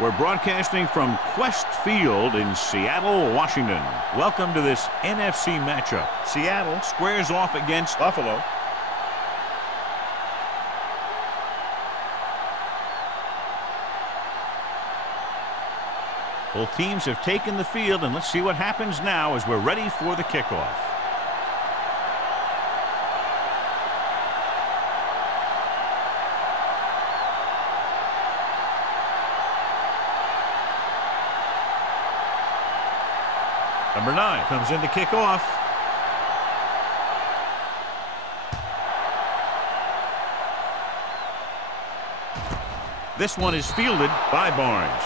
We're broadcasting from Quest Field in Seattle, Washington. Welcome to this NFC matchup. Seattle squares off against Buffalo. Both teams have taken the field, and let's see what happens now as we're ready for the kickoff. Number 9 comes in to kick off. This one is fielded by Barnes.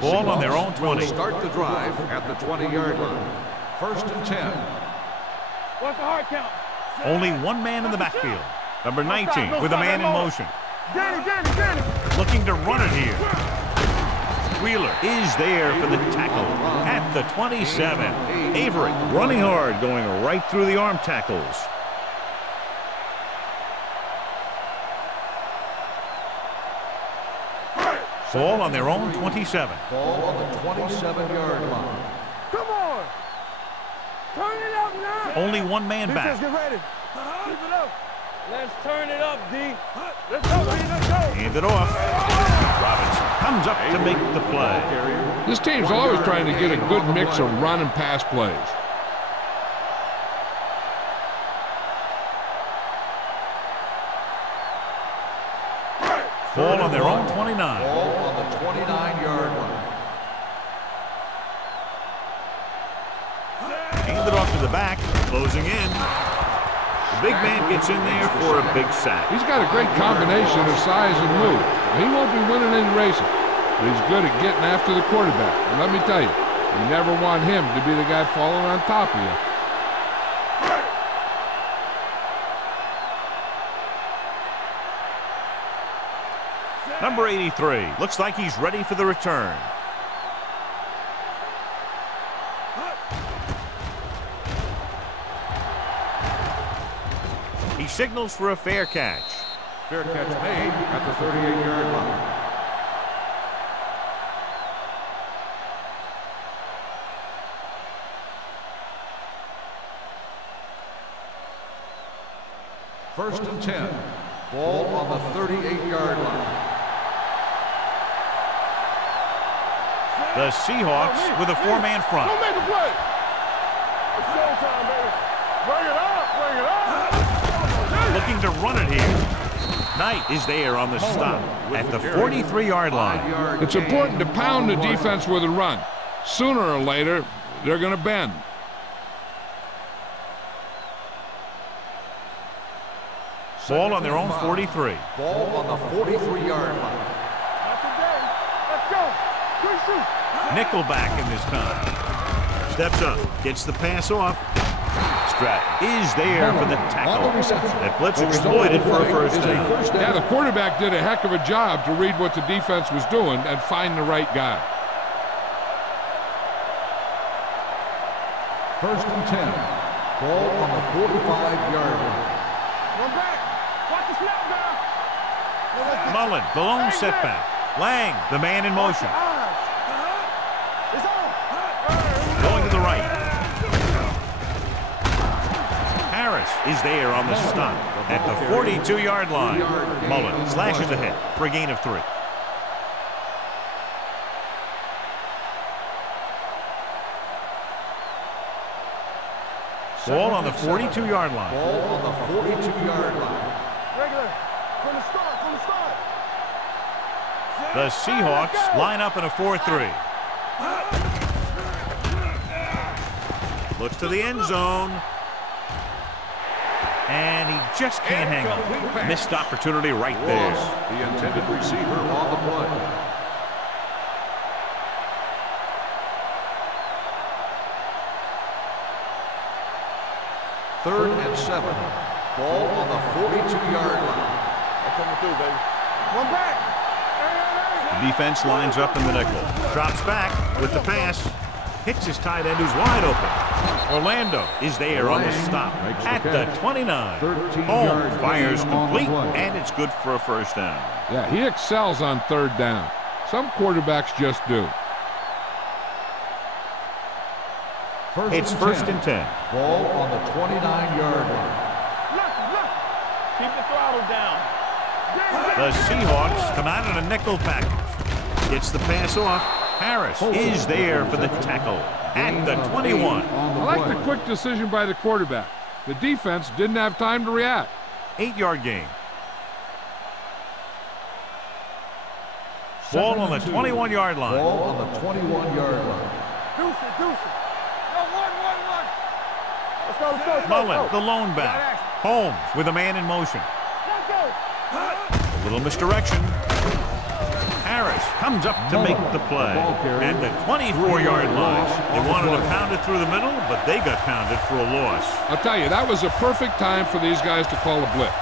Ball on their own 20. Start the drive at the 20-yard line. 1st and 10. What's the hard count? Only one man in the backfield. Number 19 with a man in motion. Looking to run it here. Wheeler is there for the tackle at the 27. Avery running hard, going right through the arm tackles. Ball on their own 27. Ball on the 27-yard line. Come on. Turn it up now. Only one man back. Get ready. Keep it up. Let's turn it up, D. Let's go, D. Let's go. Hand it off. Robinson comes up to make the play. This team's always trying to get a good mix of run and pass plays. Ball on their own 29. Ball on the 29-yard line. Hand it off to the back, closing in. The big man gets in there for a big sack. He's got a great combination of size and move. He won't be winning any races, but he's good at getting after the quarterback. And let me tell you, you never want him to be the guy falling on top of you. Number 83 looks like he's ready for the return. He signals for a fair catch. Fair catch made at the 38-yard line. First and 10. Ball on the 38-yard line. The Seahawks with a 4-man front. Don't make a play. It's showtime, baby. Bring it up. Bring it up. Looking to run it here. Knight is there on the stop at the 43-yard line. It's important to pound the defense with a run. Sooner or later, they're going to bend. Ball on their own 43. Ball on the 43-yard line. Not today. Let's go. Quick shoot. Nickelback in this time. Steps up, gets the pass off. Stratton is there for the tackle. That blitz exploited for a first down. Yeah, the quarterback did a heck of a job to read what the defense was doing and find the right guy. 1st and 10. Ball on the 45-yard line. Run back. Watch the snap now. Mullen, the lone setback. Lang, the man in motion. It's on. Going to the right. Harris is there on the stop at the 42-yard line. Mullen slashes ahead for a gain of 3. Ball on the 42-yard line. Ball on the 42-yard line. Regular. From the start. From the start. The Seahawks line up in a 4-3. Looks to the end zone. And he just can't hang on. Missed opportunity right there. The intended receiver on the play. Third and 7. Ball on the 42-yard line. I'm coming through, baby. Run back. The defense lines up in the nickel. Drops back with the pass. Hits his tight end who's wide open. Orlando is there on the stop at the 29. Holmes fires complete, and it's good for a first down. Yeah, he excels on third down. Some quarterbacks just do. It's first and 10. Ball on the 29-yard line. Keep the throttle down. The Seahawks come out in a nickel package. Gets the pass off. Harris is there for the tackle at the 21. I like the quick decision by the quarterback. The defense didn't have time to react. 8-yard gain. Ball on the 21-yard line. Ball on the 21-yard line. Deuce it. Yo, one. Let's go. Mullen, the lone back. Holmes with a man in motion. Let's go. A little misdirection. Harris comes up to make the play at the 24-yard line. They wanted to pound it through the middle, but they got pounded for a loss. I'll tell you, that was a perfect time for these guys to call a blitz.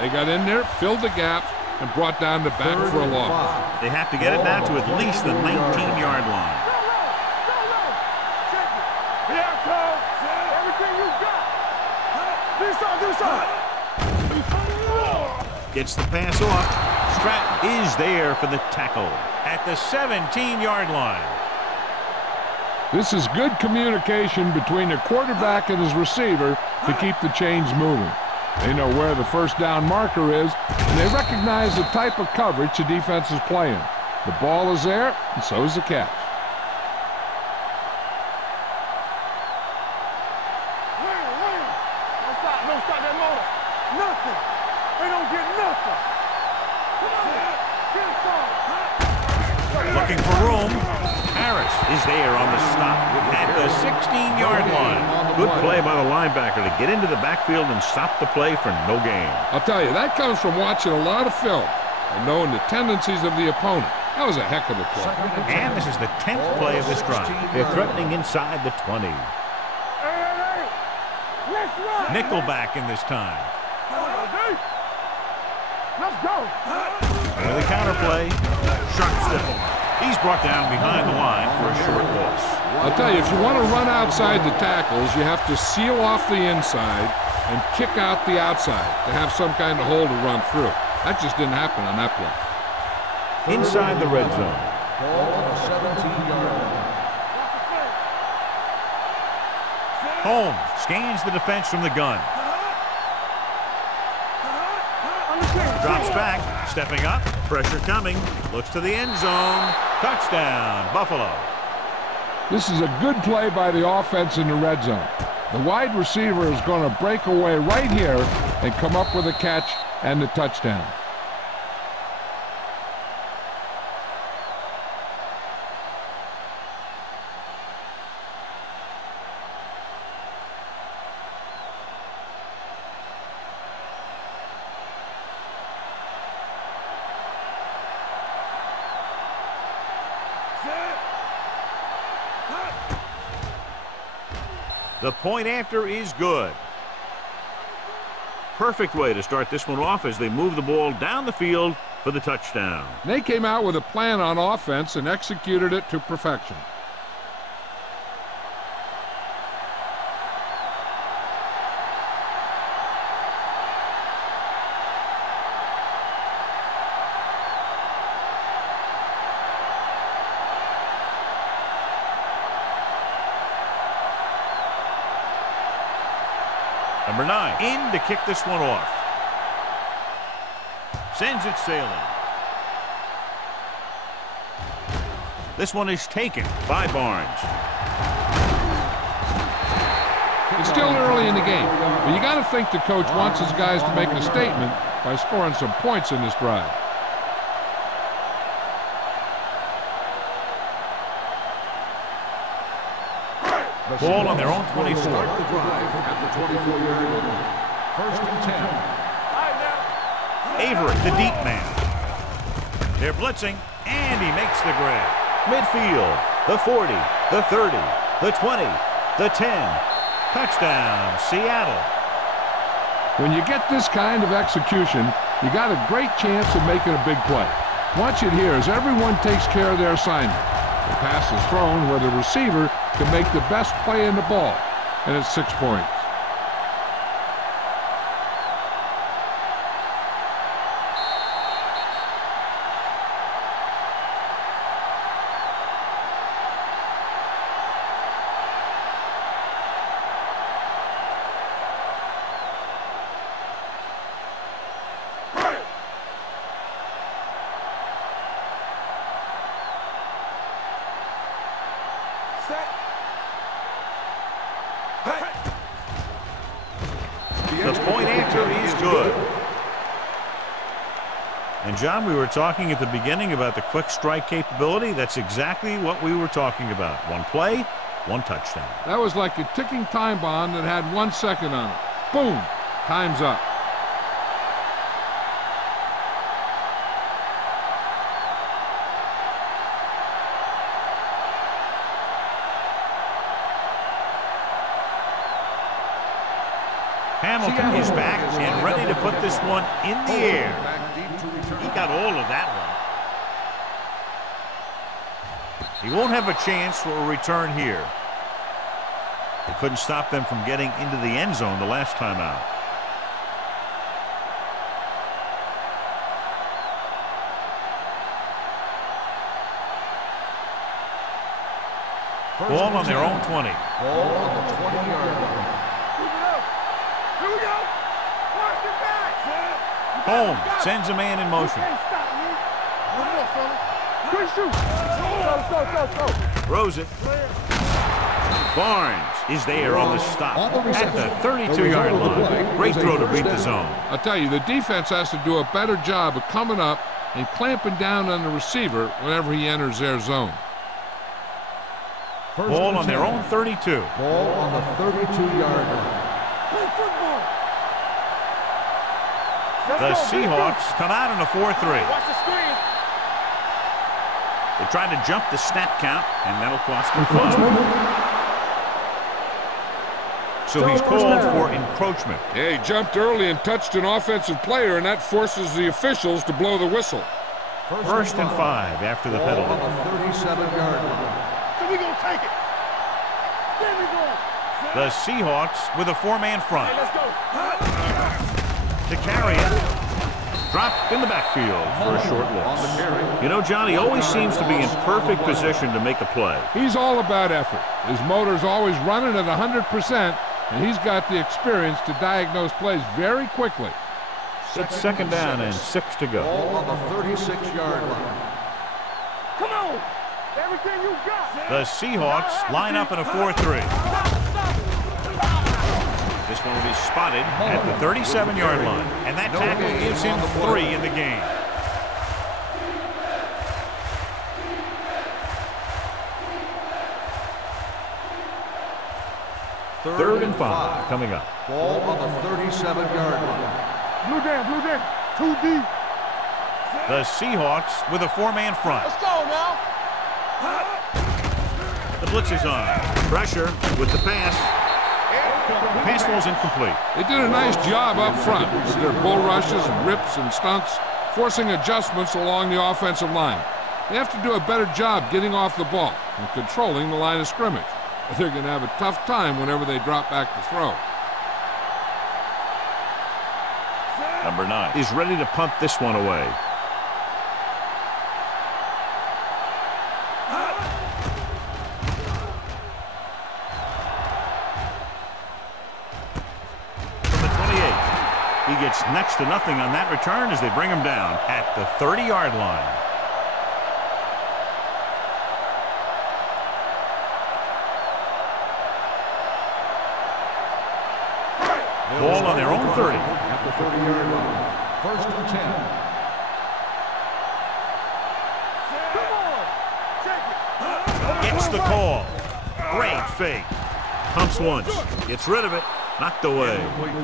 They got in there, filled the gaps, and brought down the back for a loss. They have to get it now to at least the 19-yard line. Here comes everything you got. Do something. Gets the pass off. Stratton is there for the tackle at the 17-yard line. This is good communication between the quarterback and his receiver to keep the chains moving. They know where the first down marker is, and they recognize the type of coverage the defense is playing. The ball is there, and so is the catch. Don't stop that motor. Nothing. They don't get nothing. Come on. Get it started. Looking for room. Harris is there on the stop at the 16-yard line. Good play by the linebacker to get into the backfield and stop the play for no gain. I'll tell you, that comes from watching a lot of film and knowing the tendencies of the opponent. That was a heck of a play. And this is the 10th play of this drive. They're threatening inside the 20. Let's run. Nickelback in this time. Let's go. With a counter play, sharp step. He's brought down behind the line for a short loss. I'll tell you, if you want to run outside the tackles, you have to seal off the inside and kick out the outside to have some kind of hole to run through. That just didn't happen on that play. Inside the red zone. Ball on the 17-yard line. Holmes scans the defense from the gun. Drops back, stepping up, pressure coming, looks to the end zone. Touchdown, Buffalo. This is a good play by the offense in the red zone. The wide receiver is going to break away right here and come up with a catch and the touchdown. The point after is good. Perfect way to start this one off as they move the ball down the field for the touchdown. They came out with a plan on offense and executed it to perfection. Number 9 in to kick this one off. Sends it sailing. This one is taken by Barnes. It's still early in the game, but you got to think the coach wants his guys to make a statement by scoring some points in this drive. Ball on their own 24. Start the drive at the 24-yard line. First and 10. Avery, the deep man. They're blitzing, and he makes the grab. Midfield, the 40, the 30, the 20, the 10. Touchdown, Seattle. When you get this kind of execution, you got a great chance of making a big play. Watch it here as everyone takes care of their assignment. The pass is thrown where the receiver to make the best play in the ball, and it's 6 points. The point after is good. And John, we were talking at the beginning about the quick strike capability. That's exactly what we were talking about. One play, one touchdown. That was like a ticking time bomb that had 1 second on it. Boom, time's up. Hamilton is back and ready to put this one in the air. He got all of that one. He won't have a chance for a return here. He couldn't stop them from getting into the end zone the last time out. Ball on their own 20. Ball on the 20-yard line. Here we go. Watch your back. Holmes sends a man in motion. Can't stop me. One more, fella. Quick shoot. Go. Throws it. Barnes is there on the stop at the 32-yard line. Great throw to beat the zone. I'll tell you, the defense has to do a better job of coming up and clamping down on the receiver whenever he enters their zone. Ball on their own 32. Ball on the 32-yard line. Play football. The Seahawks come out in a 4-3. Watch the screen. They try to jump the snap count, and that'll cost them 5. So he's called for encroachment. Yeah, he jumped early and touched an offensive player, and that forces the officials to blow the whistle. First and 5 after the Ball penalty. on the 37-yard line. So we gonna take it. There we go. The Seahawks with a 4-man front. Hey, let's go. To carry it. Dropped in the backfield for a short loss. You know, John, he always seems to be in perfect position to make a play. He's all about effort. His motor's always running at 100%, and he's got the experience to diagnose plays very quickly. It's second down and 6 to go. Ball on the 36-yard line. Come on. Everything you got. The Seahawks line up in a 4-3. This one will be spotted at the 37-yard line. And that tackle gives him 3 in the game. Third and 5 coming up. Ball on the 37-yard line. Blue down. 2 deep. The Seahawks with a 4-man front. Let's go now. The blitz is on. Pressure with the pass. Pass ball's incomplete. They did a nice job up front with their bull rushes and rips and stunts, forcing adjustments along the offensive line. They have to do a better job getting off the ball and controlling the line of scrimmage. But they're going to have a tough time whenever they drop back to throw. Number 9 is ready to punt this one away. He gets next to nothing on that return as they bring him down at the 30-yard line. Ball on their own 30. At the 30-yard line. First and 10. Come on. Gets the call. Great fake. Pumps once. Gets rid of it. Knocked away.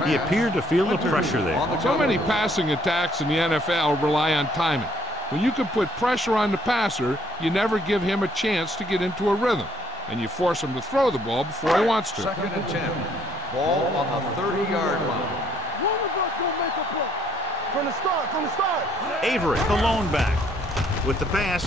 He appeared to feel the pressure there. So many passing attacks in the NFL rely on timing. When you can put pressure on the passer, you never give him a chance to get into a rhythm, and you force him to throw the ball before he wants to. Second and 10. Ball on the 30-yard line. One of us gonna make a play. From the start. Avery, the lone back. With the pass.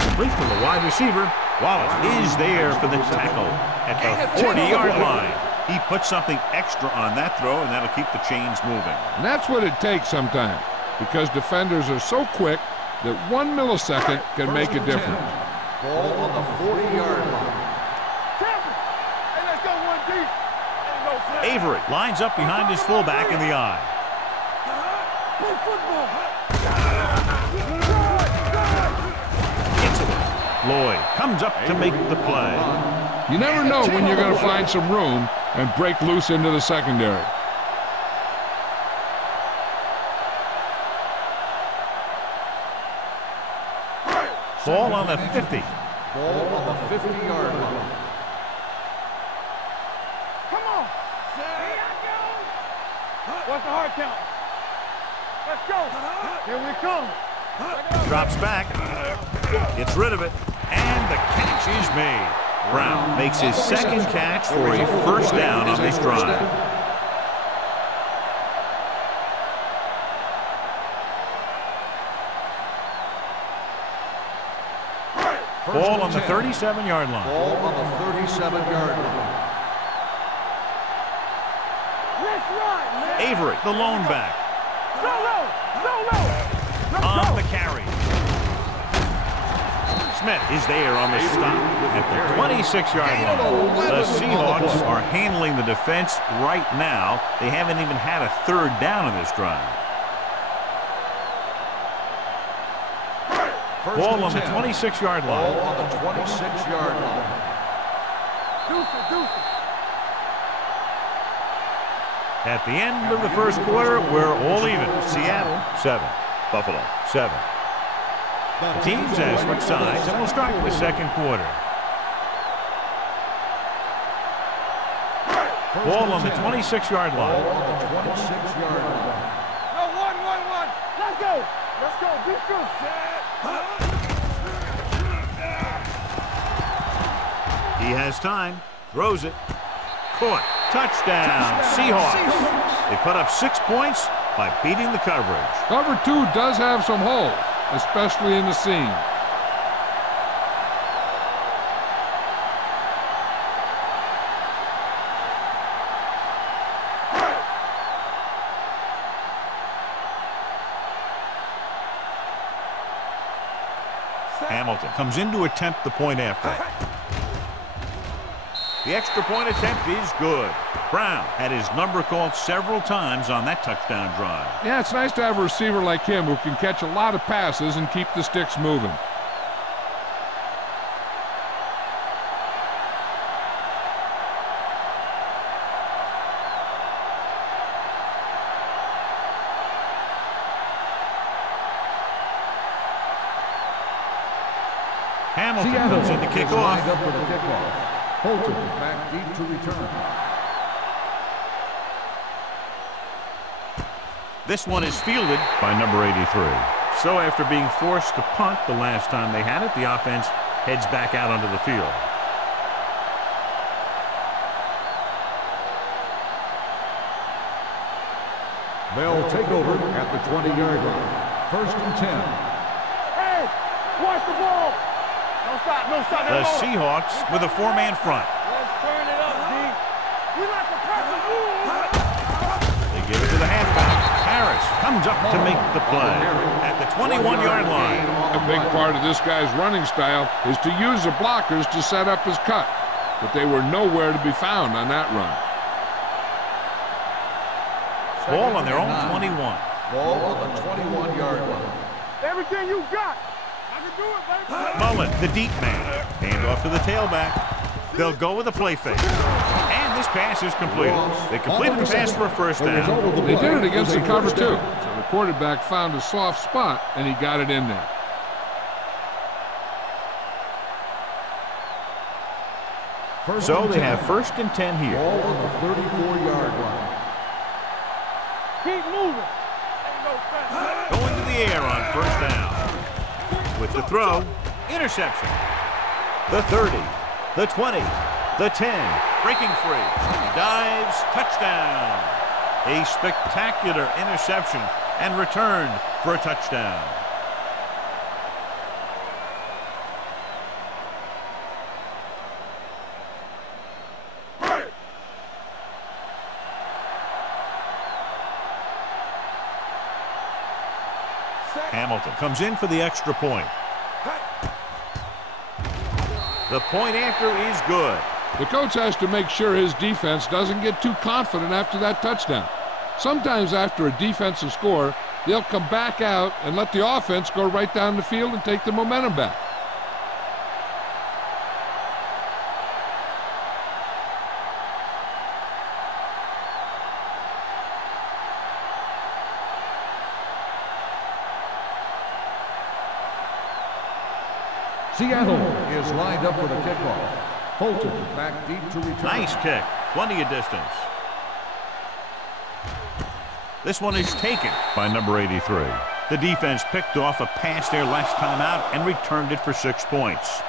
Complete to the wide receiver. Wallace is there for the tackle at the 40-yard line. He puts something extra on that throw, and that'll keep the chains moving. And that's what it takes sometimes, because defenders are so quick that 1 millisecond can make a difference. Ball on the 40-yard line. Hey, let's go one deep. Avery lines up behind his fullback in the eye. Play football. Gets it. Lloyd comes up to make the play. You never know when you're going to find some room and break loose into the secondary. Ball on the 50. Ball on the 50-yard line. Come on. Here I go. What's the hard count? Let's go. Here we come. Drops back. Gets rid of it. And the catch is made. Brown makes his second catch for a first down on this drive. Ball on the 37-yard line. Ball on the 37-yard line. Let's run, man. Avery, the lone back. Solo. On the carry. Smith is there on the stop at the 26-yard line. The Seahawks are handling the defense right now. They haven't even had a third down in this drive. Ball on the 26-yard line. Ball on the 26-yard line. Deuce. At the end of the first quarter, we're all even. Seattle, 7. Buffalo, 7. The teams have switched sides, and we'll start the second quarter. Ball on the 26-yard line. Ball on the 26-yard line. No, one. Let's go. Be good. He has time. Throws it. Caught. Touchdown. Seahawks. They put up 6 points by beating the coverage. Cover 2 does have some holes, especially in the seam. Hamilton comes in to attempt the point after. The extra point attempt is good. Brown had his number called several times on that touchdown drive. Yeah, it's nice to have a receiver like him who can catch a lot of passes and keep the sticks moving. Hamilton comes in to kick off. Lined up for the kickoff. Holton back deep to return. This one is fielded by number 83. So after being forced to punt the last time they had it, the offense heads back out onto the field. They'll take over at the 20-yard line. 1st and 10. Hey, watch the ball. No stop. The Seahawks with a 4-man front. Let's turn it up, D. We like to press the move. They give it to the halfback. Harris comes up to make the play at the 21-yard line. A big part of this guy's running style is to use the blockers to set up his cut, but they were nowhere to be found on that run. Ball on their own 21. Ball on the 21-yard line. Everything you got. I can do it, baby. Mullen, the deep man. Hand off to the tailback. They'll go with a play fake. And this pass is completed. They completed the pass for a first down. They did it against the cover, too. So the quarterback found a soft spot, and he got it in there. So they have 1st and 10 here. Ball on the 34-yard line. Keep moving. Going to the air on first down. With the throw, interception. The 30, the 20, the 10, breaking free. Dives, touchdown. A spectacular interception and returned for a touchdown. Hamilton comes in for the extra point. The point after is good. The coach has to make sure his defense doesn't get too confident after that touchdown. Sometimes after a defensive score, they'll come back out and let the offense go right down the field and take the momentum back. Seattle is lined up for the kickoff. Fulton back deep to return. Nice kick. Plenty of distance. This one is taken by number 83. The defense picked off a pass there last time out and returned it for 6 points.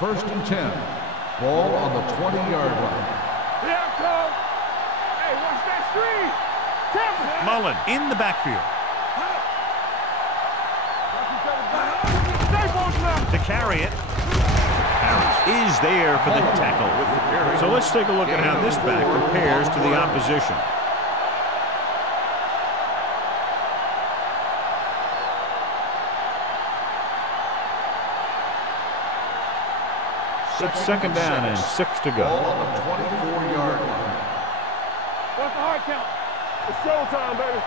First and 10. Ball on the 20-yard line. Here it comes. Hey, watch that screen. Mullen in the backfield. To carry it. Harris is there for the tackle. So let's take a look at how this back compares to the opposition. Second down and 6 to go. Ball on the 24-yard line. What's the hard count? It's showtime, baby.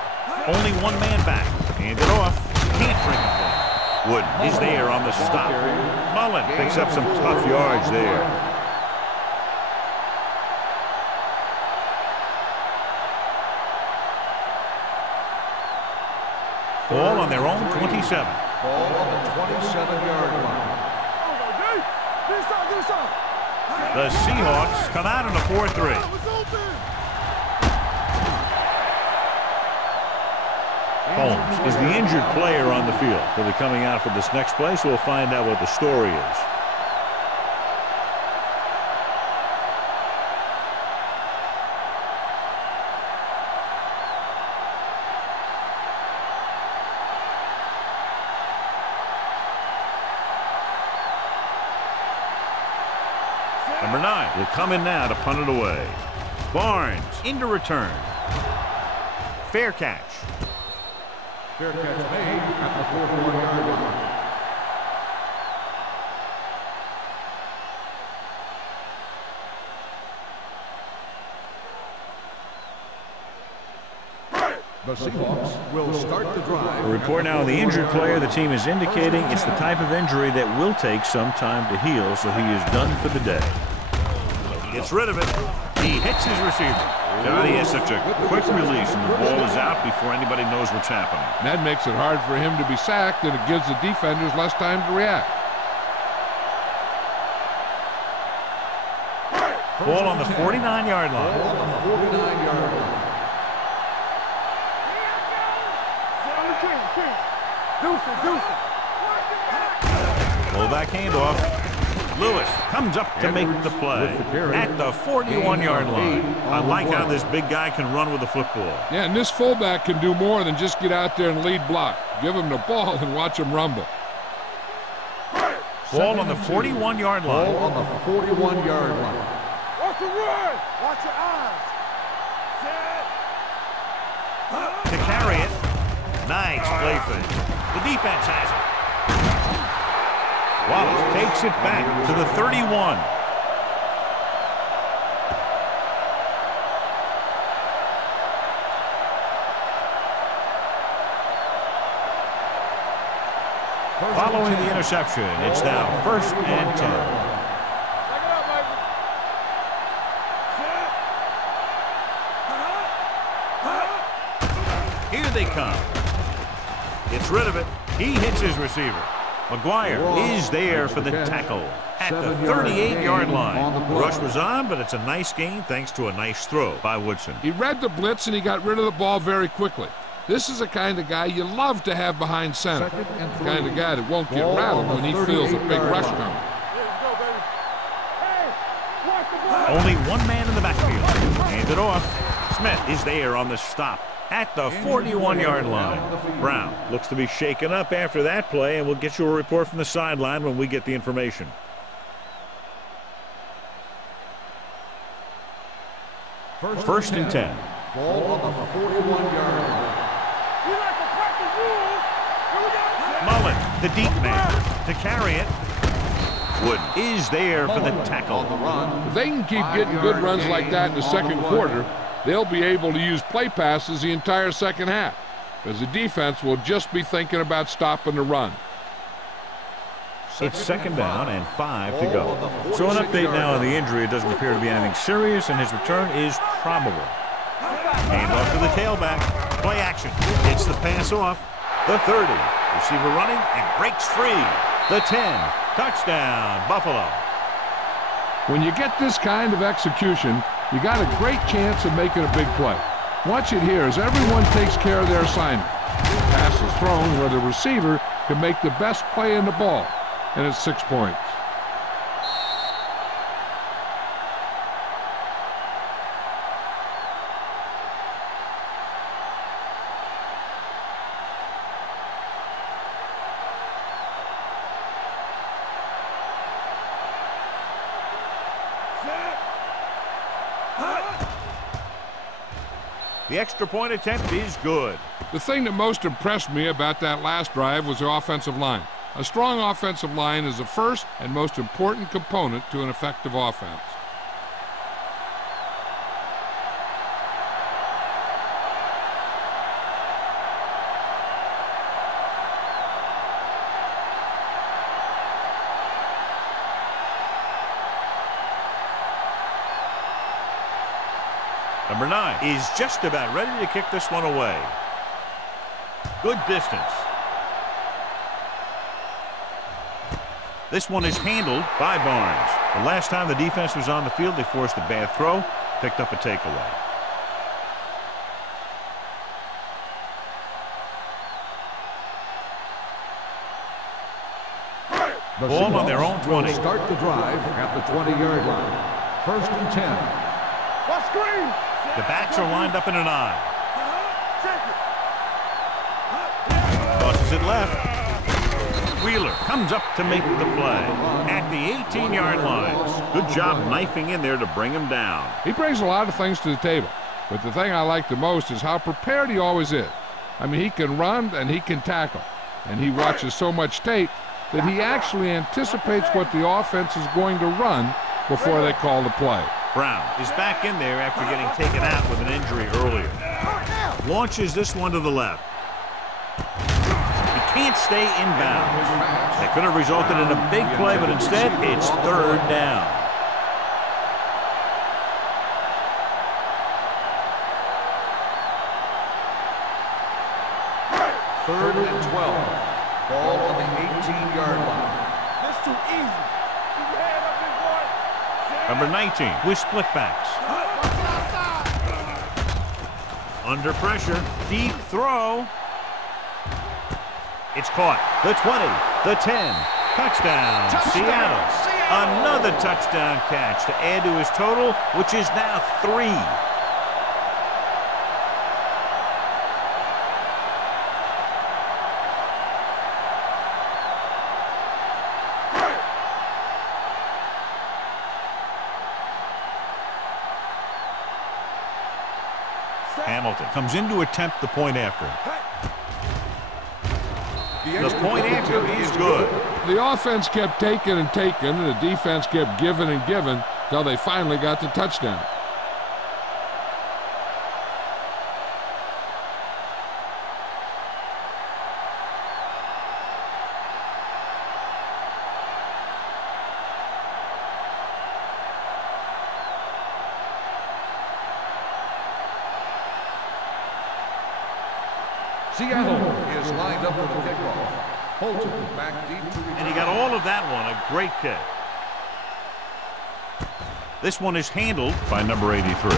Only one man back. Hand it off. Can't bring it down. Wooden is there on the stop. Mullen picks up some tough yards there. Ball on their own 27. Ball on the 27-yard line. The Seahawks come out in a 4-3. Holmes is the injured player on the field. He'll be coming out for this next play, so we'll find out what the story is. Number 9 will come in now to punt it away. Barnes into return. Fair catch. Fair catch made at the 41-yard line. The Seahawks will start the drive. A report now on the injured player. The team is indicating it's the type of injury that will take some time to heal, so he is done for the day. Gets rid of it. He hits his receiver. Johnny has such a quick release, and the ball is out before anybody knows what's happening. That makes it hard for him to be sacked, and it gives the defenders less time to react. Ball on the 49-yard line. Ball on the 49-yard line. Fullback handoff. Lewis comes up to make the play at the 41-yard line. I like how this big guy can run with the football. Yeah, and this fullback can do more than just get out there and lead block. Give him the ball and watch him rumble. Ball on the 41-yard line. Ball on the 41-yard line. Watch the run. Watch your eyes. To carry it. Nice play fake. The defense has it. Wallace takes it back to the 31. Following the interception, it's now 1st and 10. Here they come. Gets rid of it. He hits his receiver. McGuire is there for the tackle at the 38-yard line. Rush was on, but it's a nice gain thanks to a nice throw by Woodson. He read the blitz, and he got rid of the ball very quickly. This is the kind of guy you love to have behind center. The kind of guy that won't get rattled when he feels a big rush coming. Only one man in the backfield. Hand it off. Smith is there on the stop at the 41-yard line. Brown looks to be shaken up after that play, and we'll get you a report from the sideline when we get the information. First and 10. Ball on the 41-yard line. We like to practice rules. Here we go. Mullen, the deep man, to carry it. Wood is there for the tackle. If they can keep getting good runs like that in the second quarter, they'll be able to use play passes the entire second half, because the defense will just be thinking about stopping the run. It's second down and 5 to go. So an update now on the injury. It doesn't appear to be anything serious, and his return is probable. Hand off to the tailback. Play action. Gets the pass off. The 30. Receiver running and breaks free. The 10. Touchdown, Buffalo. When you get this kind of execution, you got a great chance of making a big play. Watch it here as everyone takes care of their assignment. The pass is thrown where the receiver can make the best play in the ball, and it's 6 points. The extra point attempt is good. The thing that most impressed me about that last drive was the offensive line. A strong offensive line is the first and most important component to an effective offense. Number 9 is just about ready to kick this one away. Good distance. This one is handled by Barnes. The last time the defense was on the field, they forced a bad throw, picked up a takeaway. Ball on their own 20. Start the drive at the 20-yard line. First and 10. What screen? The backs are lined up in an I. Check it. Tosses it left. Wheeler comes up to make the play at the 18-yard line. Good job knifing in there to bring him down. He brings a lot of things to the table, but the thing I like the most is how prepared he always is. I mean, he can run and he can tackle, and he watches so much tape that he actually anticipates what the offense is going to run before they call the play. Brown is back in there after getting taken out with an injury earlier. Launches this one to the left. He can't stay in bounds. That could have resulted in a big play, but instead it's third down. Third and 12. Ball on the 18-yard line. That's too easy. Keep your head up, big boy. Number 19 with split backs. Under pressure, deep throw. It's caught. The 20, the 10, touchdown, Seattle. Another touchdown catch to add to his total, which is now 3. Hamilton comes in to attempt the point after. The point after is good. The offense kept taking and taking, and the defense kept giving and giving until they finally got the touchdown. Seattle is lined up for the kickoff. Fulton back deep to return. And he got all of that one. A great kick. This one is handled by number 83.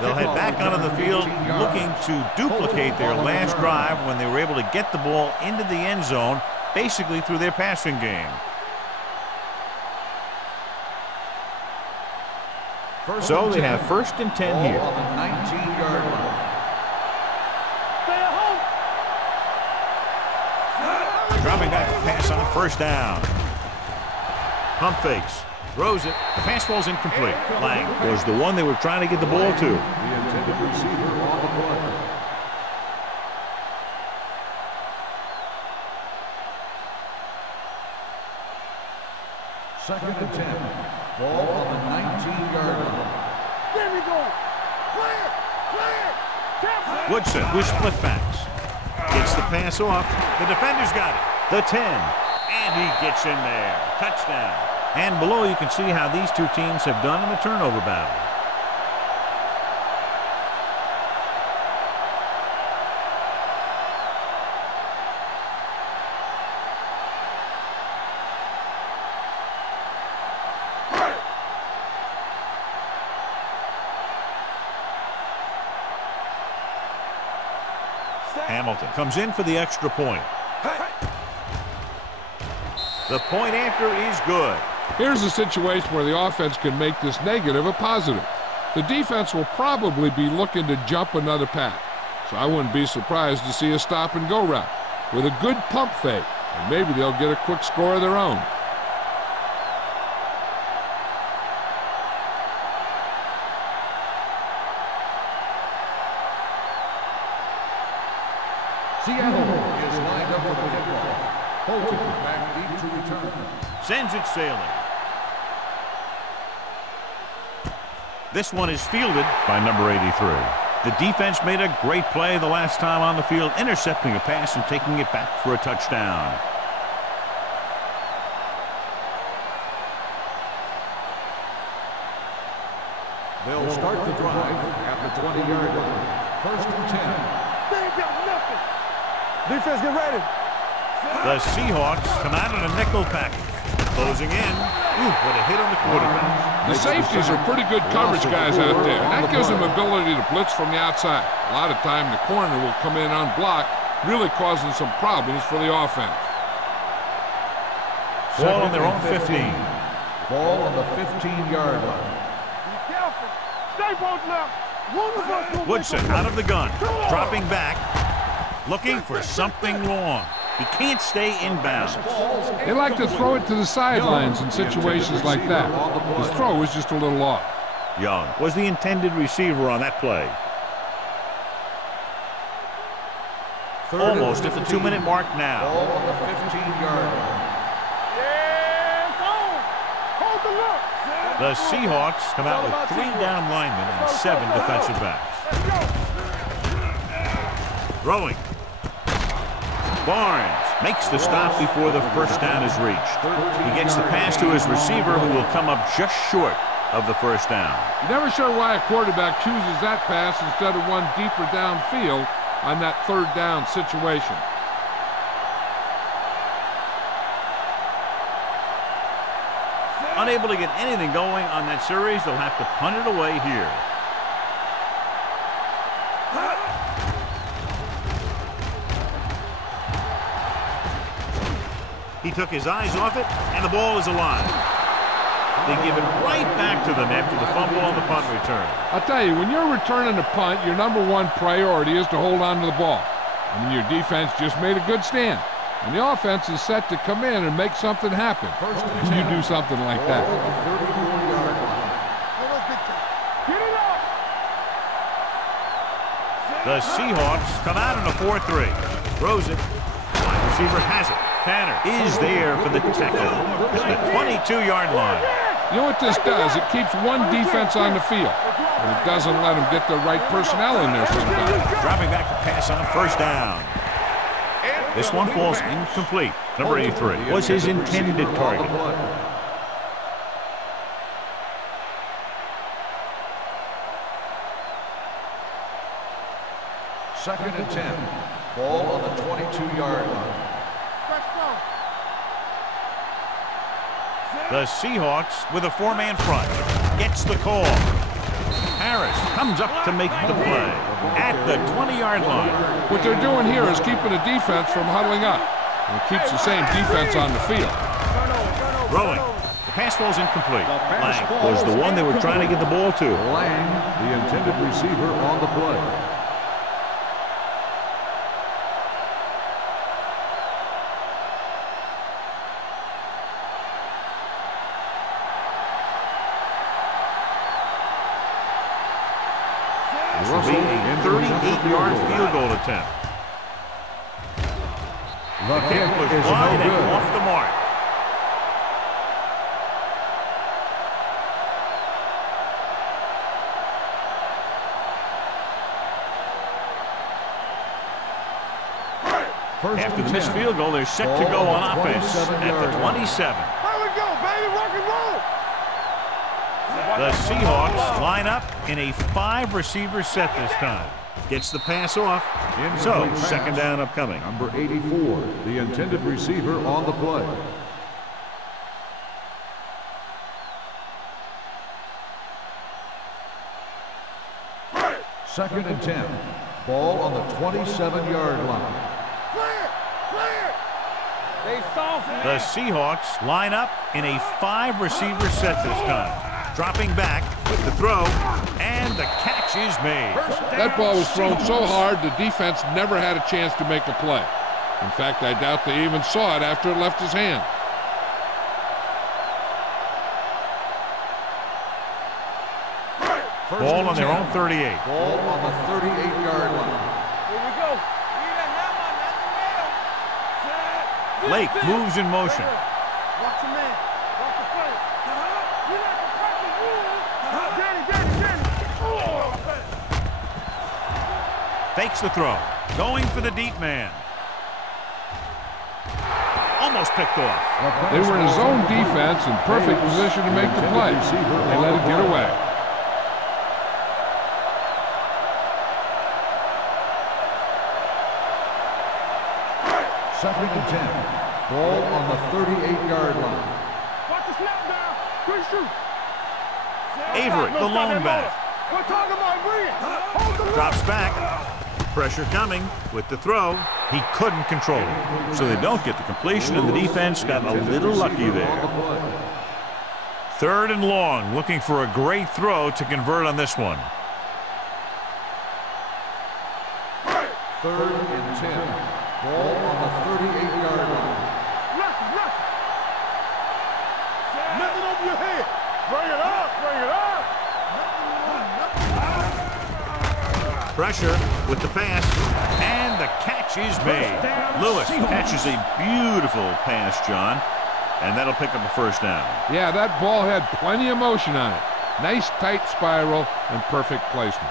They'll head back onto the field looking to duplicate their last drive when they were able to get the ball into the end zone, basically through their passing game. So they have first and 10 here. On the 19-yard line. Stay at home. Dropping back to pass on first down. Pump fakes. Throws it. The pass falls incomplete. Lang was the one they were trying to get the ball to. The intended receiver on the play. Second and 10. Ball on the 19-yard line. There we go. Clear. Clear. Woodson with split backs. Gets the pass off. The defender's got it. The 10. And he gets in there. Touchdown. And below you can see how these two teams have done in the turnover battle. Hamilton comes in for the extra point. The point after is good. Here's a situation where the offense can make this negative a positive. The defense will probably be looking to jump another pass, so I wouldn't be surprised to see a stop-and-go route with a good pump fake, and maybe they'll get a quick score of their own. Seattle is lined up for the kickoff. Fulton back deep to return. Sends it sailing. This one is fielded by number 83. The defense made a great play the last time on the field, intercepting a pass and taking it back for a touchdown. They'll start the drive at the 20-yard line. First and 10. They ain't got nothing. Defense, get ready. The Seahawks come out in a nickel package. Closing in. Ooh, what a hit on the quarterback. The safeties are pretty good coverage guys out there, and that gives them ability to blitz from the outside. A lot of time the corner will come in unblocked, really causing some problems for the offense. Ball on their own 15. Ball on the 15-yard line. Be careful. Stay both left. One of us will Woodson make a out of the gun. Dropping back. Looking for something long. He can't stay inbounds. They like to throw it to the sidelines in situations like that. His throw is just a little off. Young was the intended receiver on that play. Almost at the 2-minute mark now. Ball on the 15-yard line. Yes, on. Hold the look. The Seahawks come out with 3 down linemen and 7 defensive backs. Let's go. Throwing. Barnes makes the stop before the first down is reached. He gets the pass to his receiver, who will come up just short of the first down. You're never sure why a quarterback chooses that pass instead of one deeper downfield on that third down situation. Unable to get anything going on that series, they'll have to punt it away here. He took his eyes off it, and the ball is alive. They give it right back to them after the fumble on the punt return. I'll tell you, when you're returning a punt, your number one priority is to hold on to the ball. And your defense just made a good stand. And the offense is set to come in and make something happen. When you do something like that. Get it up. The Seahawks come out in a 4-3. Throws it. Wide receiver has it. Tanner is there for the tackle at the 22-yard line. You know what this does? It keeps one defense on the field. And it doesn't let them get the right personnel in there sometimes. Dropping back to pass on first down. This one falls incomplete. Number 83 was his intended target. Second and 10. Ball on the 22-yard line. The Seahawks with a 4-man front. Gets the call. Harris comes up to make the play at the 20-yard line. What they're doing here is keeping the defense from huddling up. And it keeps the same defense on the field. Throwing. The pass falls incomplete. Lang was the one they were trying to get the ball to. Lang, the intended receiver on the play. will be a 38-yard field goal attempt. The kick is wide no and good. off the mark. After the missed field goal, they're set to go on offense at the 27. There we go, baby. Rock and roll. The Seahawks line up in a 5-receiver set this time. Gets the pass off. So, second down upcoming. Number 84, the intended receiver on the play. Second and 10. Ball on the 27-yard line. Clear. Clear. They soft, man. The Seahawks line up in a 5-receiver set this time. Dropping back with the throw, and the catch is made. That ball was thrown so hard the defense never had a chance to make a play. In fact, I doubt they even saw it after it left his hand. Ball on their own 38. Ball on the 38-yard line. Here we go. Need a hammer, not the nail. Lake moves in motion. Watch your man. Watch the play. You like the practice rules. Danny. Fakes the throw. Going for the deep man. Almost picked off. They were in his own defense in perfect position to make the play. They let it get away. Second and 10. Ball on the 38-yard line. Watch the snap down. Quick shoot. Avery, the lone back. We're talking about brilliant. Hold the Drops back. Pressure coming with the throw. He couldn't control it. So they don't get the completion, and the defense got a little lucky there. Third and long, looking for a great throw to convert on this one. Third and 10. Ball on the 38-yard line. Rush. Nothing over your head. Bring it up. Pressure with the pass, and the catch is made. Lewis catches a beautiful pass, John, and that'll pick up a first down. Yeah, that ball had plenty of motion on it. Nice tight spiral and perfect placement.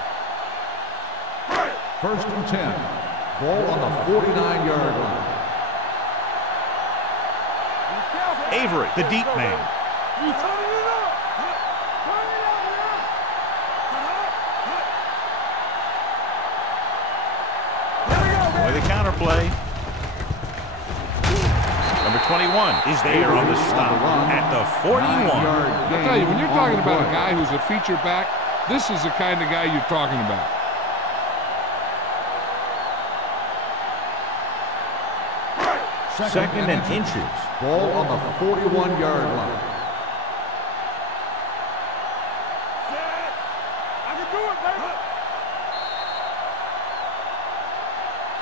First and 10. Ball on the 49-yard line. Avery, the deep man. You turning it up. Turn it up, man. With the counter play. Number 21 is there on the stop at the 41. I'll tell you, when you're talking about a guy who's a feature back, this is the kind of guy you're talking about. Second and inches. Ball on the 41-yard line. I can do it, baby.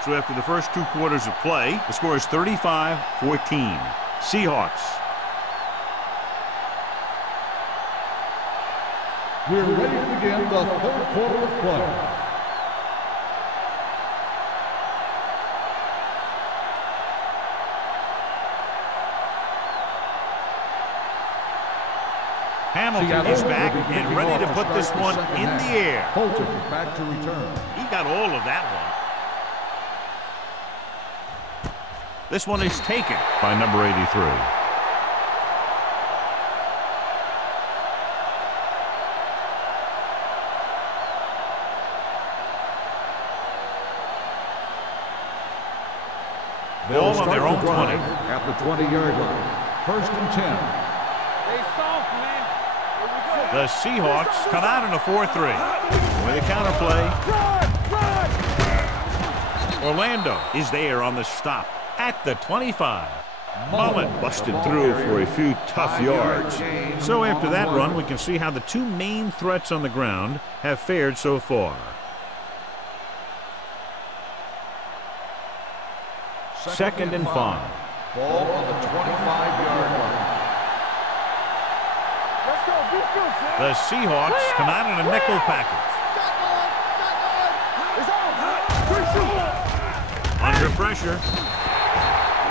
So after the first 2 quarters of play, the score is 35-14. Seahawks. We're ready to begin the third quarter of play. Hamilton is back and ready to put this one in the air. Fulton back to return. He got all of that one. This one is taken by number 83. Ball on their own 20. At the 20-yard line. First and 10. They soft, man. The Seahawks come out in a 4-3. With a counter play. Orlando is there on the stop at the 25. Mullen busted through for a few tough yards. So after that run, we can see how the 2 main threats on the ground have fared so far. Second and 5. Ball on the 25-yard line. Let's go. Be good, son. The Seahawks come out in a nickel package. Under pressure.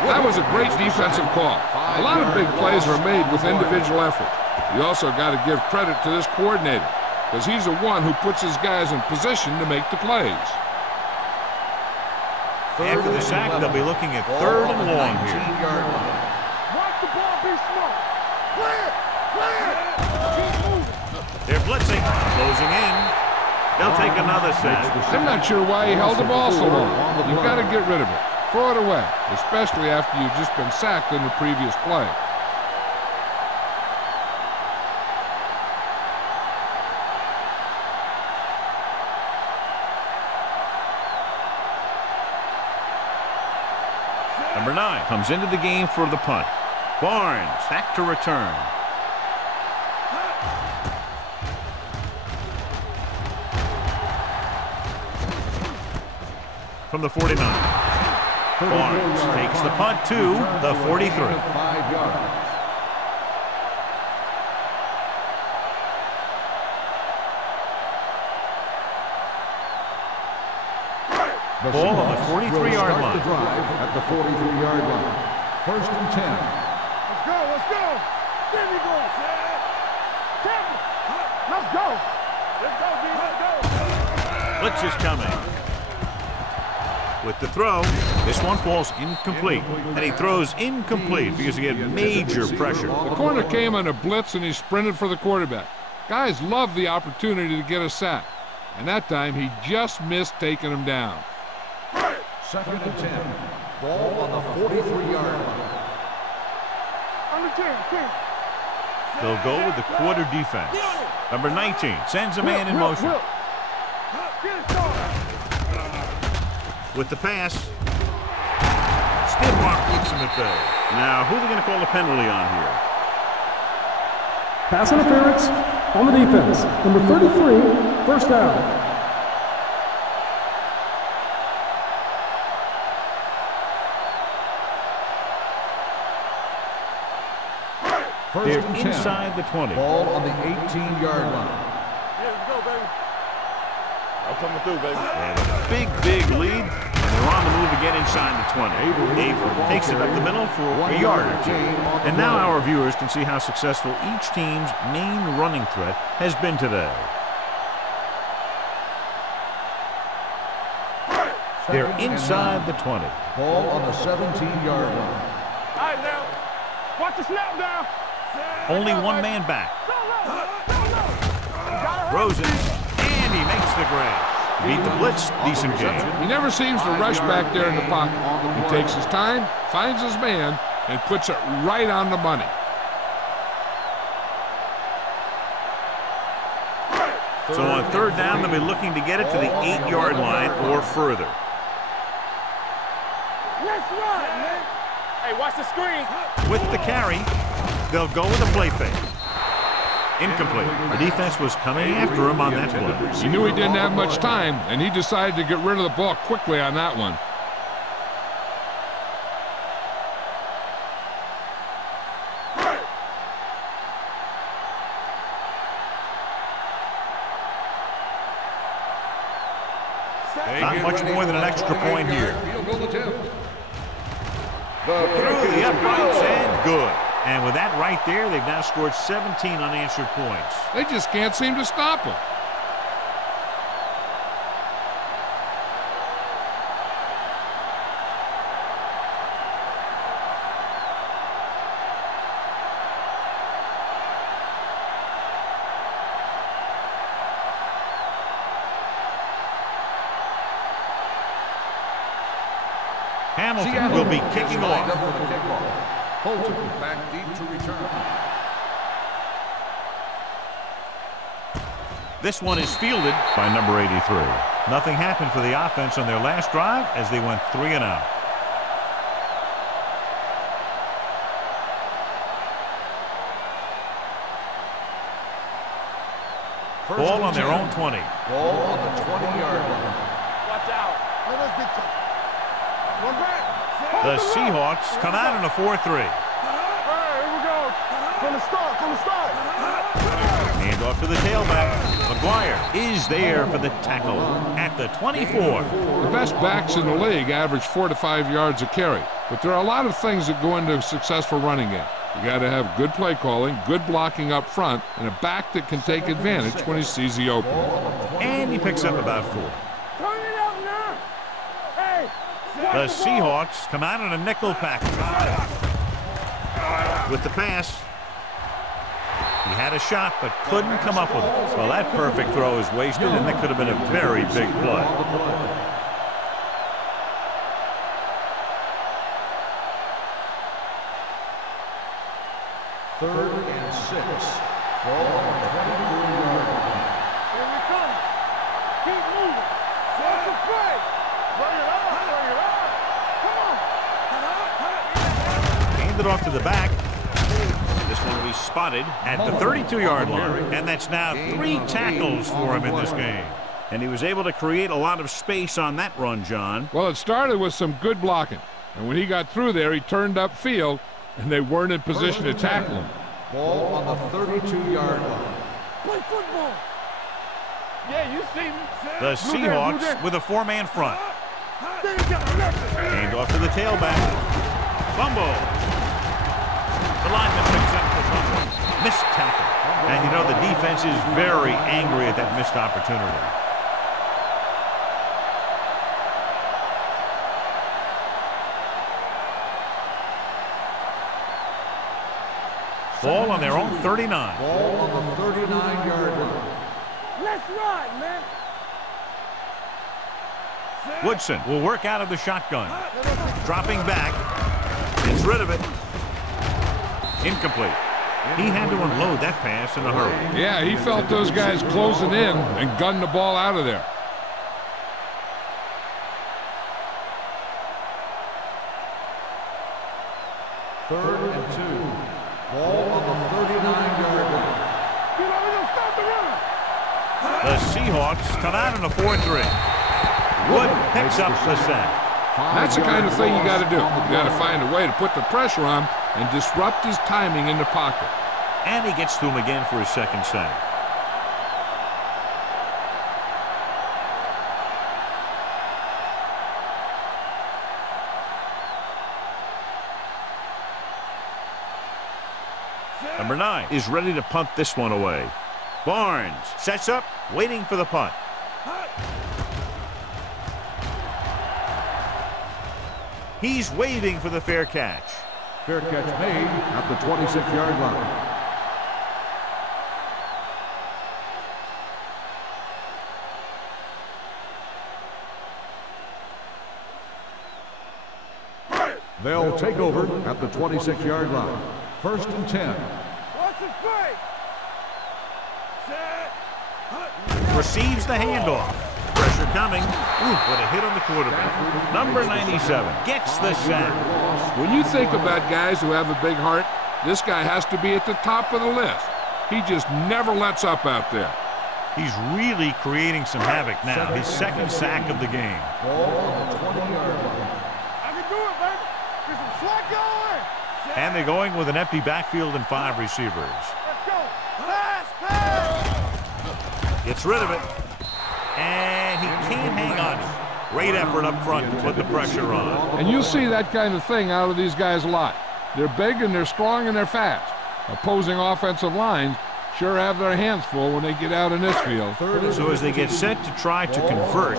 That was a great defensive call. A lot of big plays are made with individual effort. You also got to give credit to this coordinator, because he's the one who puts his guys in position to make the plays. After the sack, they'll be looking at 3rd and long here. Watch the ball be smart. Clear! Clear! Keep moving. They're blitzing. Closing in. They'll take another sack. I'm not sure why he held the ball so long. You've got to get rid of it. Throw it away, especially after you've just been sacked in the previous play. Number 9 comes into the game for the punt. Barnes back to return. From the 49. Barnes takes the punt to the 43. 5 yards. Ball on the 43-yard line. The drive at the 43-yard line. 1st and 10. Let's go, let's go. There we go. Campbell, let's go. Let's go, D, let's go. Blitz is coming. With the throw, this one falls incomplete. And he throws incomplete because he had major pressure. The corner came on a blitz and he sprinted for the quarterback. Guys love the opportunity to get a sack. And that time he just missed taking him down. 2nd and 10. Ball on the 43-yard line. Under 10. They'll go with the quarter defense. Number 19 sends a man in motion. Get it started. With the pass. Skidmark keeps him at bay. Now, who are they going to call the penalty on here? Pass interference on the defense. Number 33, first down. They're inside the 20. Ball on the 18-yard line. Yeah, let's go, baby. I'm coming through, baby. And a big lead. And they're on the move to get inside the 20. Avery takes it up the middle for a yard or 2. And now our viewers can see how successful each team's main running threat has been today. They're inside the 20. Ball on the 17-yard line. All right, now. Watch the snap down. Only one man back. Rosen, and he makes the grab. Beat the blitz, decent game. He never seems to rush back there in the pocket. He takes his time, finds his man, and puts it right on the money. So on 3rd down, they'll be looking to get it to the 8-yard line or further. Let's run, man. Hey, watch the screen. With the carry, they'll go with a play fake. Incomplete. The defense was coming after him on that play. He knew he didn't have much time, and he decided to get rid of the ball quickly on that one. Not much more than an extra point here. Through the uprights and good. And with that right there, they've now scored 17 unanswered points. They just can't seem to stop him. Hamilton will be kicking off. Fulton back deep to return. This one is fielded by number 83. Nothing happened for the offense on their last drive as they went 3 and out. Ball on their own 20. Ball on the 20-yard line. Watch out. Let us get to one back. The Seahawks come out in a 4-3. All right, here we go. From the start. Hand off to the tailback. McGuire is there for the tackle at the 24. The best backs in the league average 4 to 5 yards a carry, but there are a lot of things that go into a successful running game. You got to have good play calling, good blocking up front, and a back that can take advantage when he sees the opening. And he picks up about 4. Turn it up now. Hey, The Seahawks come out in a nickel package. With the pass, he had a shot but couldn't come up with it. Well, that perfect throw is wasted, and that could have been a very big play. Third and 6. Ball on the 24-yard line. here we come. Keep moving. What's the play? Bring it on. Bring it on. Come on. Handed off to the back. This one will be spotted at the 32-yard line. And that's now 3 tackles for him in this game. And he was able to create a lot of space on that run, John. Well, it started with some good blocking, and when he got through there, he turned upfield, and they weren't in position to tackle him. Ball on the 32-yard line. Play football. Yeah, you see me. The Seahawks with a 4-man front. Hand off to the tailback. Fumble. The lineman picks up the fumble. Missed tackle. And you know the defense is very angry at that missed opportunity. Ball on their own 39. Ball on the 39-yard line. Let's ride, man. Woodson will work out of the shotgun. Dropping back. Gets rid of it. Incomplete. He had to unload that pass in a hurry. Yeah, he felt those guys closing in and gunned the ball out of there. Third and 2. Ball on the 39-yard line. You know, we're going to stop the run. The Seahawks come out in a 4-3. Wood picks up the sack. That's the kind of thing you got to do. You got to find a way to put the pressure on and disrupt his timing in the pocket. And he gets to him again for his second sack. Number 9 is ready to punt this one away. Barnes sets up, waiting for the punt. He's waving for the fair catch. Fair catch made at the 26-yard line. They'll take over at the 26-yard line. First and 10. Watch the play. Set. Receives the handoff. Pressure coming. Ooh, what a hit on the quarterback. Number 97 gets the sack. When you think about guys who have a big heart, this guy has to be at the top of the list. He just never lets up out there. He's really creating some havoc now. His second sack of the game. Ball on the 20-yard line. I can do it, baby. Get some slack going. And they're going with an empty backfield and 5 receivers. Let's go. Pass, pass. Gets rid of it. And he can't hang on. Great effort up front to put the pressure on. And you see that kind of thing out of these guys a lot. They're big and they're strong and they're fast. Opposing offensive lines sure have their hands full when they get out in this field. So as they get set to try to convert,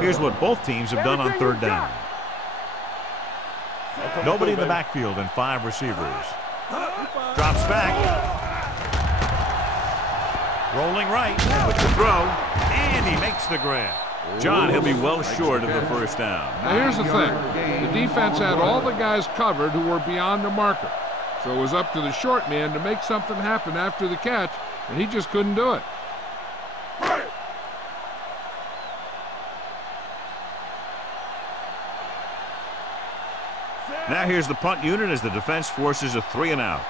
here's what both teams have done on third down. Nobody in the backfield and 5 receivers. Drops back. Rolling right with the throw, and he makes the grab. John, he'll be well short of the first down. Now here's the thing. The defense had all the guys covered who were beyond the marker. So it was up to the short man to make something happen after the catch, and he just couldn't do it. Now here's the punt unit as the defense forces a 3 and out.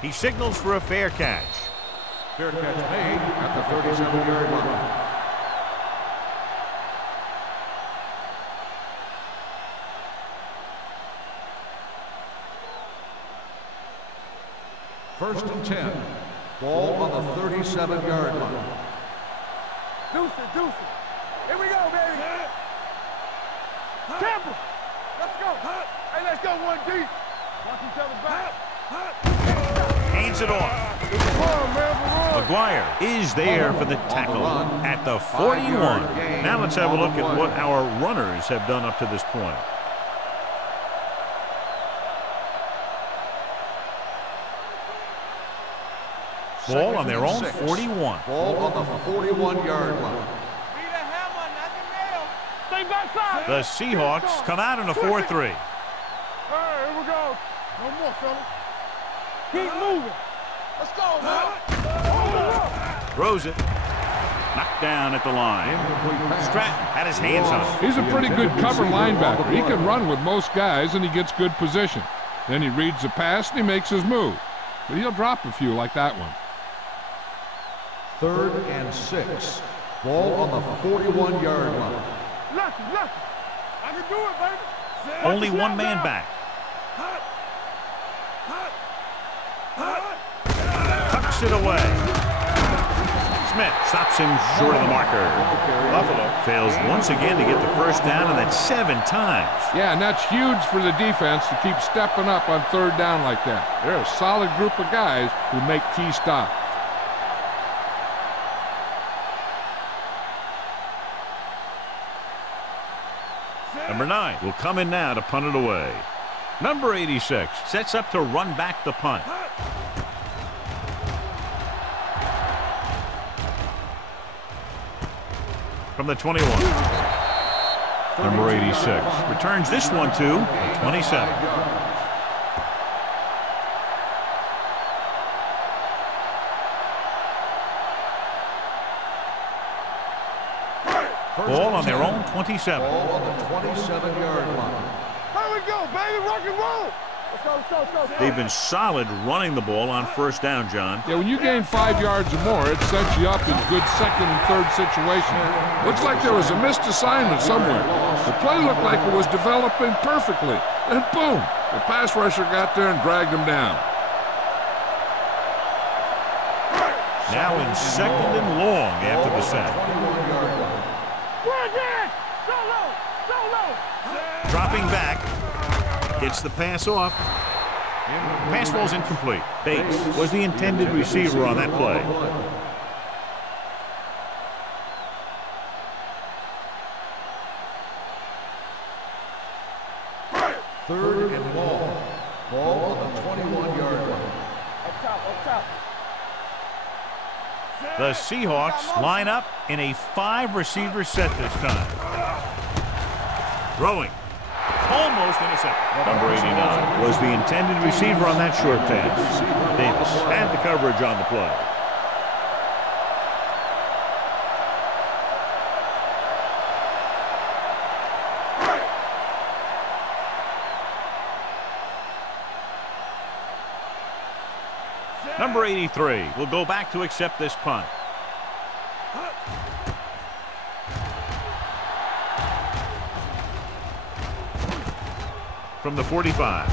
He signals for a fair catch. Fair catch made at the 37-yard line. First and 10. Ball on the 37-yard line. Deuce it, deuce it. Here we go, baby. Temple. Let's go. Hey, let's go 1D. Watch each other back. Hands it off. McGuire is there for the tackle at the 41. Now let's have a look at what our runners have done up to this point. Ball on their own 41. Ball on the 41-yard line. The Seahawks come out in a 4-3. All right, here we go. No more, fella. Keep moving. Let's go, man. Throws it. Knocked down at the line. Stratton had his hands on it. He's a pretty good cover linebacker. He can run with most guys, and he gets good position. Then he reads the pass, and he makes his move. But he'll drop a few like that one. 3rd and 6. Ball on the 41-yard line. Lucky. I can do it, baby. Only one man back. Tucks it away. Smith stops him short of the marker. Buffalo fails once again to get the first down, and that's 7 times. Yeah, and that's huge for the defense to keep stepping up on 3rd down like that. They're a solid group of guys who make key stops. Number 9 will come in now to punt it away. Number 86 sets up to run back the punt. From the 21. Number 86 returns this one to the 27. Ball on their own 27. Ball on the 27-yard line. Here we go, baby. Rock and roll. Let's go. They've been solid running the ball on first down, John. Yeah, when you gain 5 yards or more, it sets you up in good 2nd and 3rd situations. Looks like there was a missed assignment somewhere. The play looked like it was developing perfectly. And boom, the pass rusher got there and dragged him down. Now in 2nd and long after the sack. Dropping back. Gets the pass off. Pass ball's incomplete. Bates was the intended receiver on that play. Third and long. Ball on the 21-yard line. Up top. The Seahawks line up in a 5-receiver set this time. Throwing. Almost intercepted. Number 89 was the intended receiver on that short pass. Davis had the coverage on the play. Number 83 will go back to accept this punt. From the 45.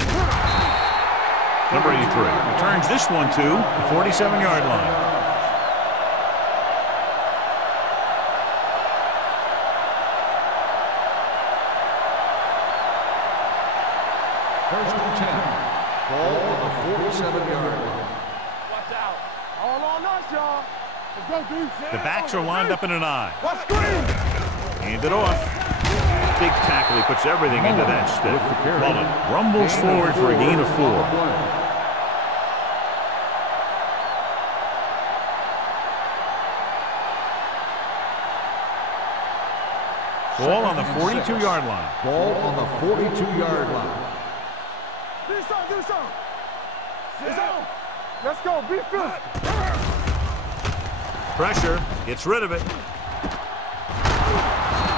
Number 83 returns this one to the 47-yard line. First and 10. Ball on the 47-yard line. Watch out. All on us, y'all. Let's go, dude. The backs are lined up in an eye. Watch screen. Hand it off. Big tackle. He puts everything into that stick. Mullen rumbles forward for a gain of 4. Ball on the 42-yard line. Ball on the 42-yard line. Do something. Let's go. Be physical. Pressure. Gets rid of it.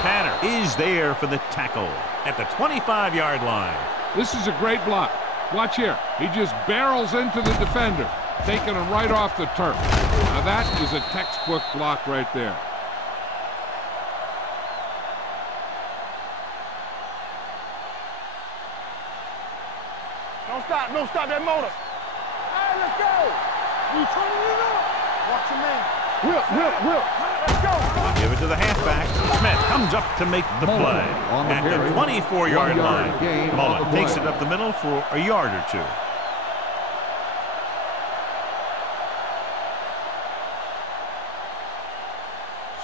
Tanner is there for the tackle at the 25-yard line. This is a great block. Watch here. He just barrels into the defender, taking him right off the turf. Now that is a textbook block right there. Don't stop that motor. Hey, let's go. You turning it up. Watch your man. Whip. Let's go. Give it to the halfback. Smith comes up to make the play. At the 24-yard line, Mullen takes it up the middle for a yard or two.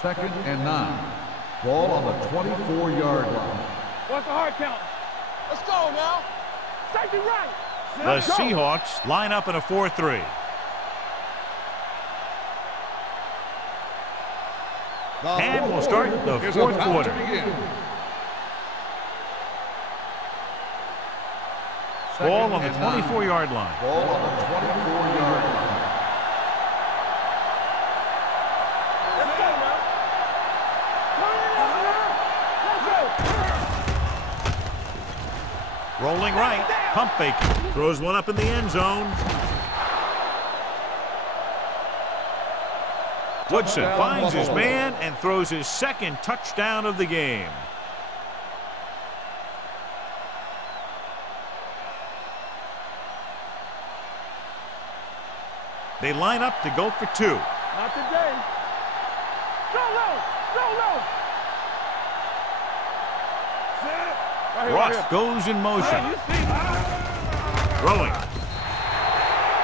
Second and 9. Ball on the 24-yard line. What's the hard count? Let's go now. Safety right. The Seahawks line up in a 4-3. And we'll start the fourth quarter. Ball on the 24-yard line. Ball on the 24-yard line. Let's go now. Turn it up now. Let's go. Rolling right. Pump fake. Throws one up in the end zone. Woodson finds his man and throws his second touchdown of the game. They line up to go for 2. Not today. Go low. Ross goes in motion. Throwing.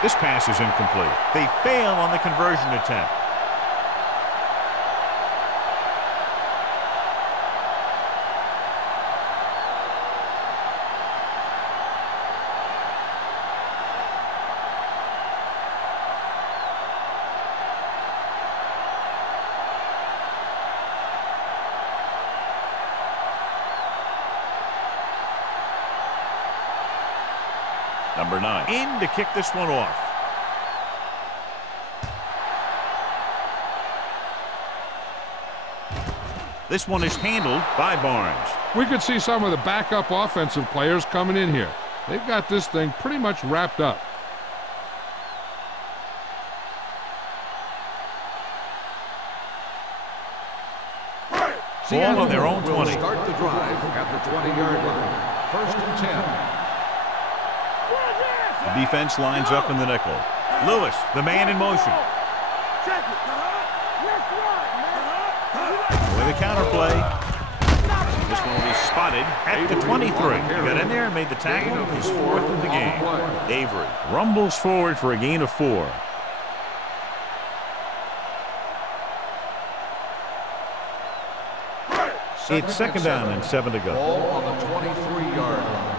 This pass is incomplete. They fail on the conversion attempt. Number 9 in to kick this one off. This one is handled by Barnes. We could see some of the backup offensive players coming in here. They've got this thing pretty much wrapped up. Ball on their own 20. Start the drive at the 20-yard line. First and 10. The defense lines up in the nickel. Lewis, the man in motion. Check it. Let's run, man. With a counter play. This one will be spotted at the 23. He got in there and made the tackle. His 4th of the game. Avery rumbles forward for a gain of 4. It's second down and 7 to go. Ball on the 23-yard line.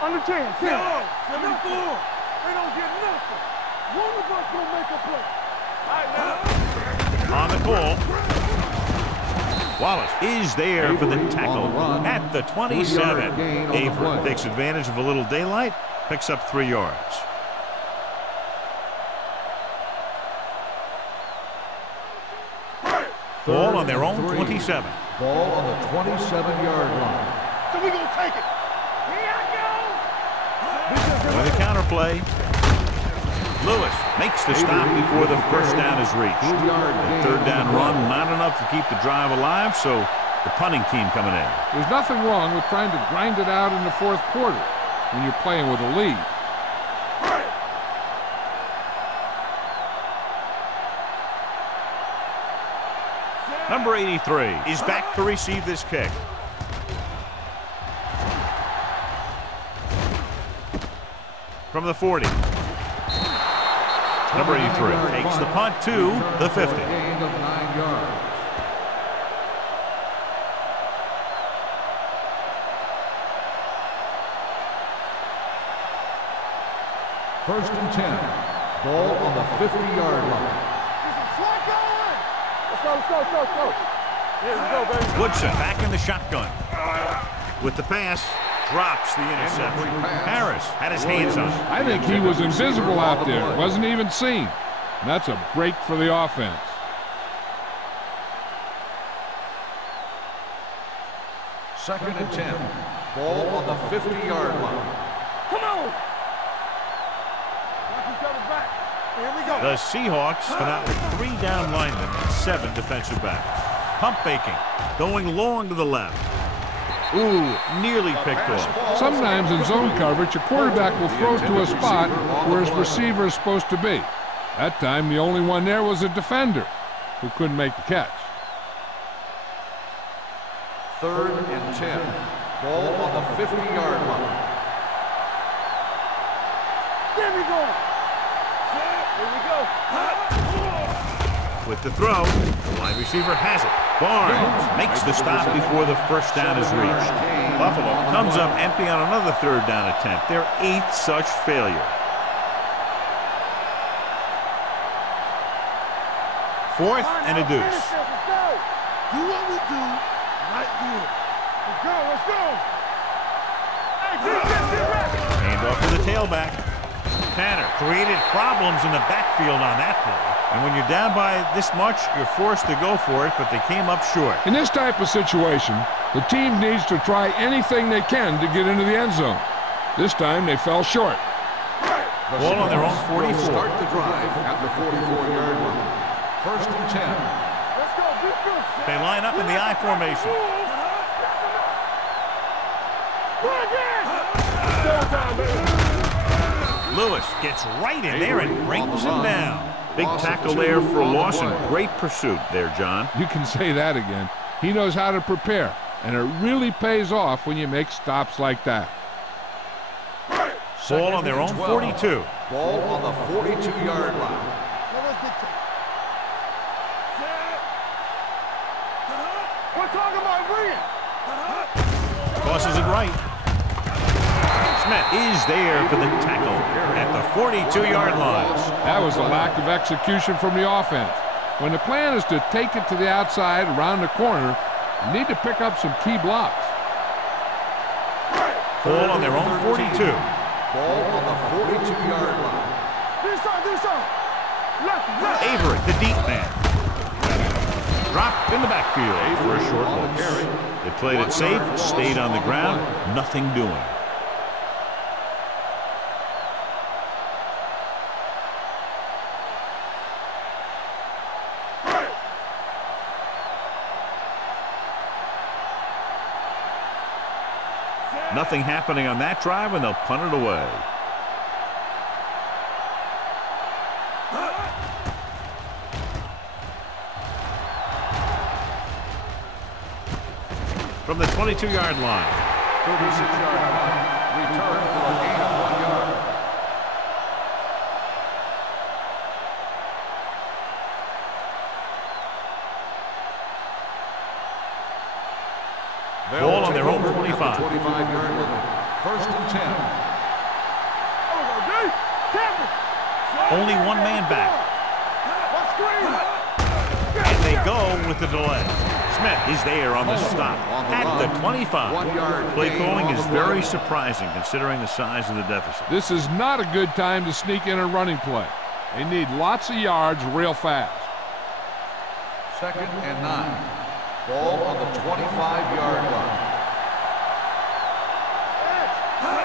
Under 10, 10. 74. They don't get nothing. One of us gonna make a play. On the call. Wallace is there for the tackle at the 27. Avery takes advantage of a little daylight, picks up 3 yards. Ball on their own 27. Ball on the 27-yard line. So we gonna take it. With a counter play. Lewis makes the stop before the first down is reached. The 3rd down run, not enough to keep the drive alive, so the punting team coming in. There's nothing wrong with trying to grind it out in the 4th quarter when you're playing with a lead. Number 83 is back to receive this kick. From the 40. Number 83 takes the punt to the 50. Gain of 9 yards. First and 10. Ball on the 50-yard line. Let's go. Yeah, let's go, baby. Woodson back in the shotgun. With the pass. Drops the interception. Harris had his hands on it. I think he was invisible out there. Wasn't even seen. And that's a break for the offense. Second and 10. Ball on the 50-yard line. Come on. Knock each other back. Here we go. The Seahawks come out with 3 down linemen and 7 defensive backs. Pump faking. Going long to the left. Ooh, nearly picked off. Sometimes in zone coverage, a quarterback will throw to a spot where his receiver is supposed to be. That time, the only one there was a defender who couldn't make the catch. 3rd and 10. Ball on the 50-yard line. There we go. Here we go. With the throw, the wide receiver has it. Barnes makes the stop before the first down is reached. Buffalo comes up empty on another 3rd down attempt, their 8th such failure. 4th and a deuce. Let's go. Do what we do right here. Let's go. Let's go. Hey, get back. Hand off to the tailback. Tanner created problems in the backfield on that play. And when you're down by this much, you're forced to go for it, but they came up short. In this type of situation, the team needs to try anything they can to get into the end zone. This time, they fell short. Ball on their own 44. Start the drive at the 44-yard line. 1st and 10. Let's go. Defense. They line up in the I formation. Lewis gets right in there and brings him down. Big tackle there for a loss and great pursuit there, John. You can say that again. He knows how to prepare, and it really pays off when you make stops like that. Ball on their own 42. Ball on the 42-yard line. We're talking about bringing. Tosses it right. Smith is there for the tackle at the 42-yard line. That was a lack of execution from the offense. When the plan is to take it to the outside around the corner, you need to pick up some key blocks. Ball on their own 42. Ball on the 42-yard line. This side. Left. Avery, the deep man. Dropped in the backfield for a short loss. They played it safe, stayed on the ground, nothing doing. Nothing happening on that drive, and they'll punt it away. From the 22-yard line. 36-yard line. Return for a gain of 1 yard. Ball on their own 25. 25-yard line. 1st and 10. Only one man back. And they go with the delay. Smith is there on the stop at the 25. Play calling is very surprising considering the size of the deficit. This is not a good time to sneak in a running play. They need lots of yards real fast. 2nd and 9. Ball on the 25-yard line.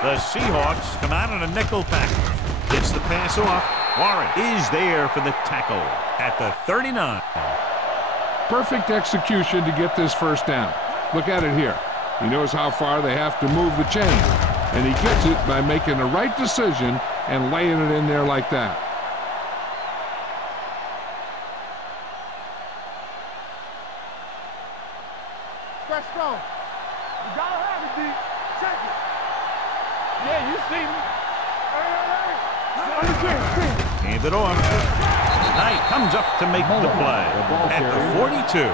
The Seahawks come out in a nickel package. Gets the pass off. Warren is there for the tackle at the 39. Perfect execution to get this first down. Look at it here. He knows how far they have to move the chain, and he gets it by making the right decision and laying it in there like that. That's strong. You gotta have it, D. Check it. Yeah, you see me. Hey. Hand it off. Knight comes up to make the play at the 42.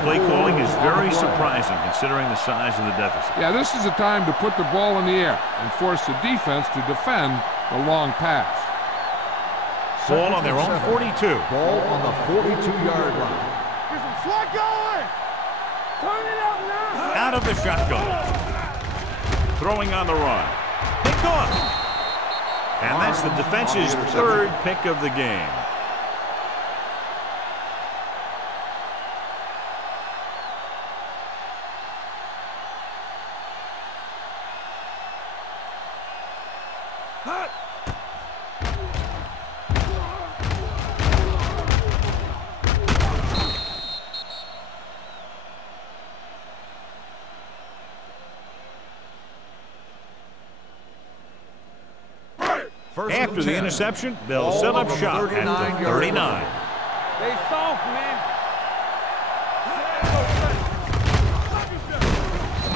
Play calling is very surprising considering the size of the deficit. Yeah, this is a time to put the ball in the air and force the defense to defend the long pass. Ball on their own 42. Ball on the 42-yard line. Get some slack going. Turn it up now. Out of the shotgun. Throwing on the run. Picked off. And that's the defense's 3rd pick of the game. After the interception, they'll set up shop at the 39. They soft, man.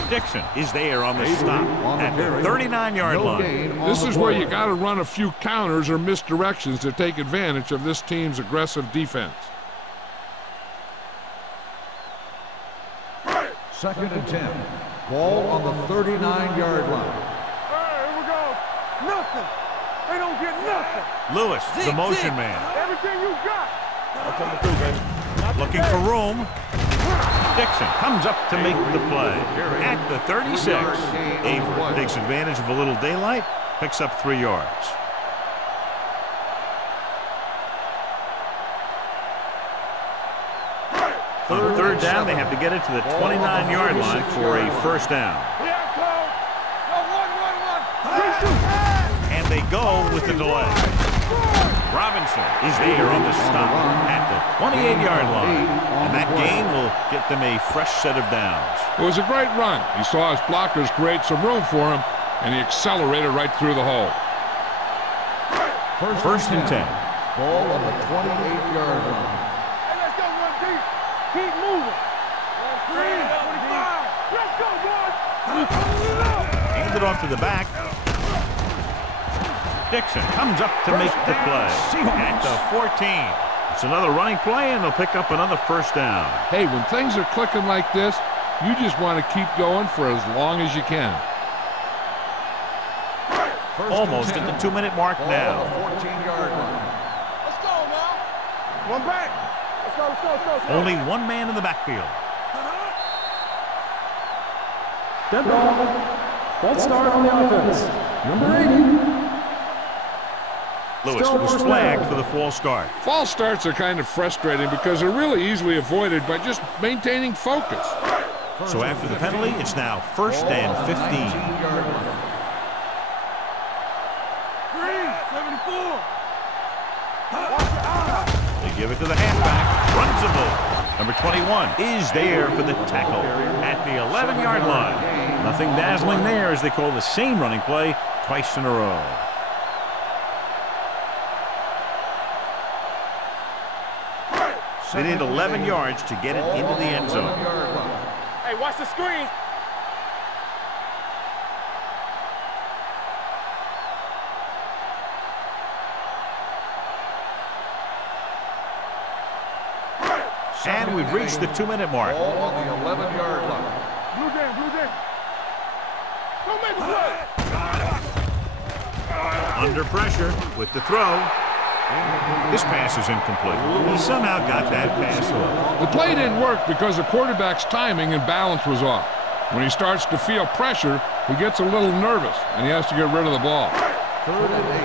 Dixon is there on the stop at the 39-yard line. This is where you got to run a few counters or misdirections to take advantage of this team's aggressive defense. 2nd and 10. Ball on the 39-yard line. Here we go. Nothing. They don't get nothing. Lewis, the motion man. Everything you got. Looking for room. Dixon comes up to make the play at the 36. Avery takes advantage of a little daylight, picks up 3 yards. On 3rd down, they have to get it to the 29-yard line for a first down. And they go with the delay. Robinson is there on the stop at the 28-yard line. And that gain will get them a fresh set of downs. It was a great run. He saw his blockers create some room for him, and he accelerated right through the hole. First and 10. Ball on the 28-yard line. Hey, let's go, run deep. Keep moving. 25. Let's go, boys. Handed off to the back. Dixon comes up to make the play at the 14. It's another running play, and they'll pick up another first down. Hey, when things are clicking like this, you just want to keep going for as long as you can. Almost at the 2-minute mark now. 14-yard line. Let's go now. One back. Let's go. Only one man in the backfield. Dead ball. False start on the offense. Number 80. Lewis was flagged for the false start. False starts are kind of frustrating because they're really easily avoided by just maintaining focus. So after the penalty, it's now 1st and 15. 19-yard line. 74. They give it to the halfback. Runs the ball. Number 21 is there for the tackle at the 11-yard line. Nothing dazzling there as they call the same running play twice in a row. They need 11 yards to get it into the end zone. Hey, watch the screen. And we've reached the 2-minute mark. Ball on the 11-yard line. Blue game. Don't make a play. Under pressure with the throw. This pass is incomplete. He somehow got that pass off. The play didn't work because the quarterback's timing and balance was off. When he starts to feel pressure, he gets a little nervous, and he has to get rid of the ball. 3rd and 8.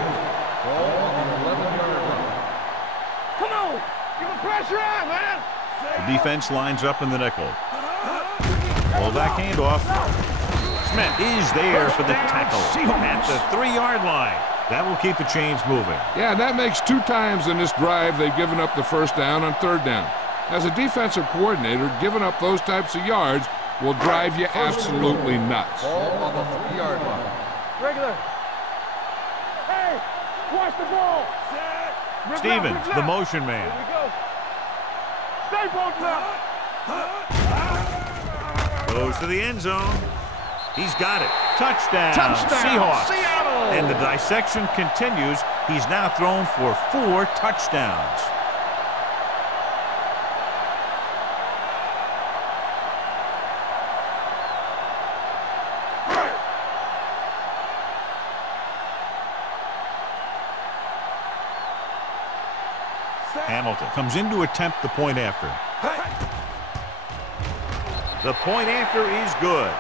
Ball on the 11-yard line. Come on. Give the pressure on, man. The defense lines up in the nickel. Fullback handoff. Smith is there for the tackle at the 3-yard line. That will keep the chains moving. Yeah, that makes 2 times in this drive they've given up the first down on 3rd down. As a defensive coordinator, giving up those types of yards will drive you absolutely nuts. Ball on the 3-yard line. Regular. Hey, watch the ball. Stevens, the motion man. Here we go. Stay bolted up. Goes to the end zone. He's got it. Touchdown. Touchdown. Seahawks. And the dissection continues. He's now thrown for 4 touchdowns. Hamilton comes in to attempt the point after. The point after is good.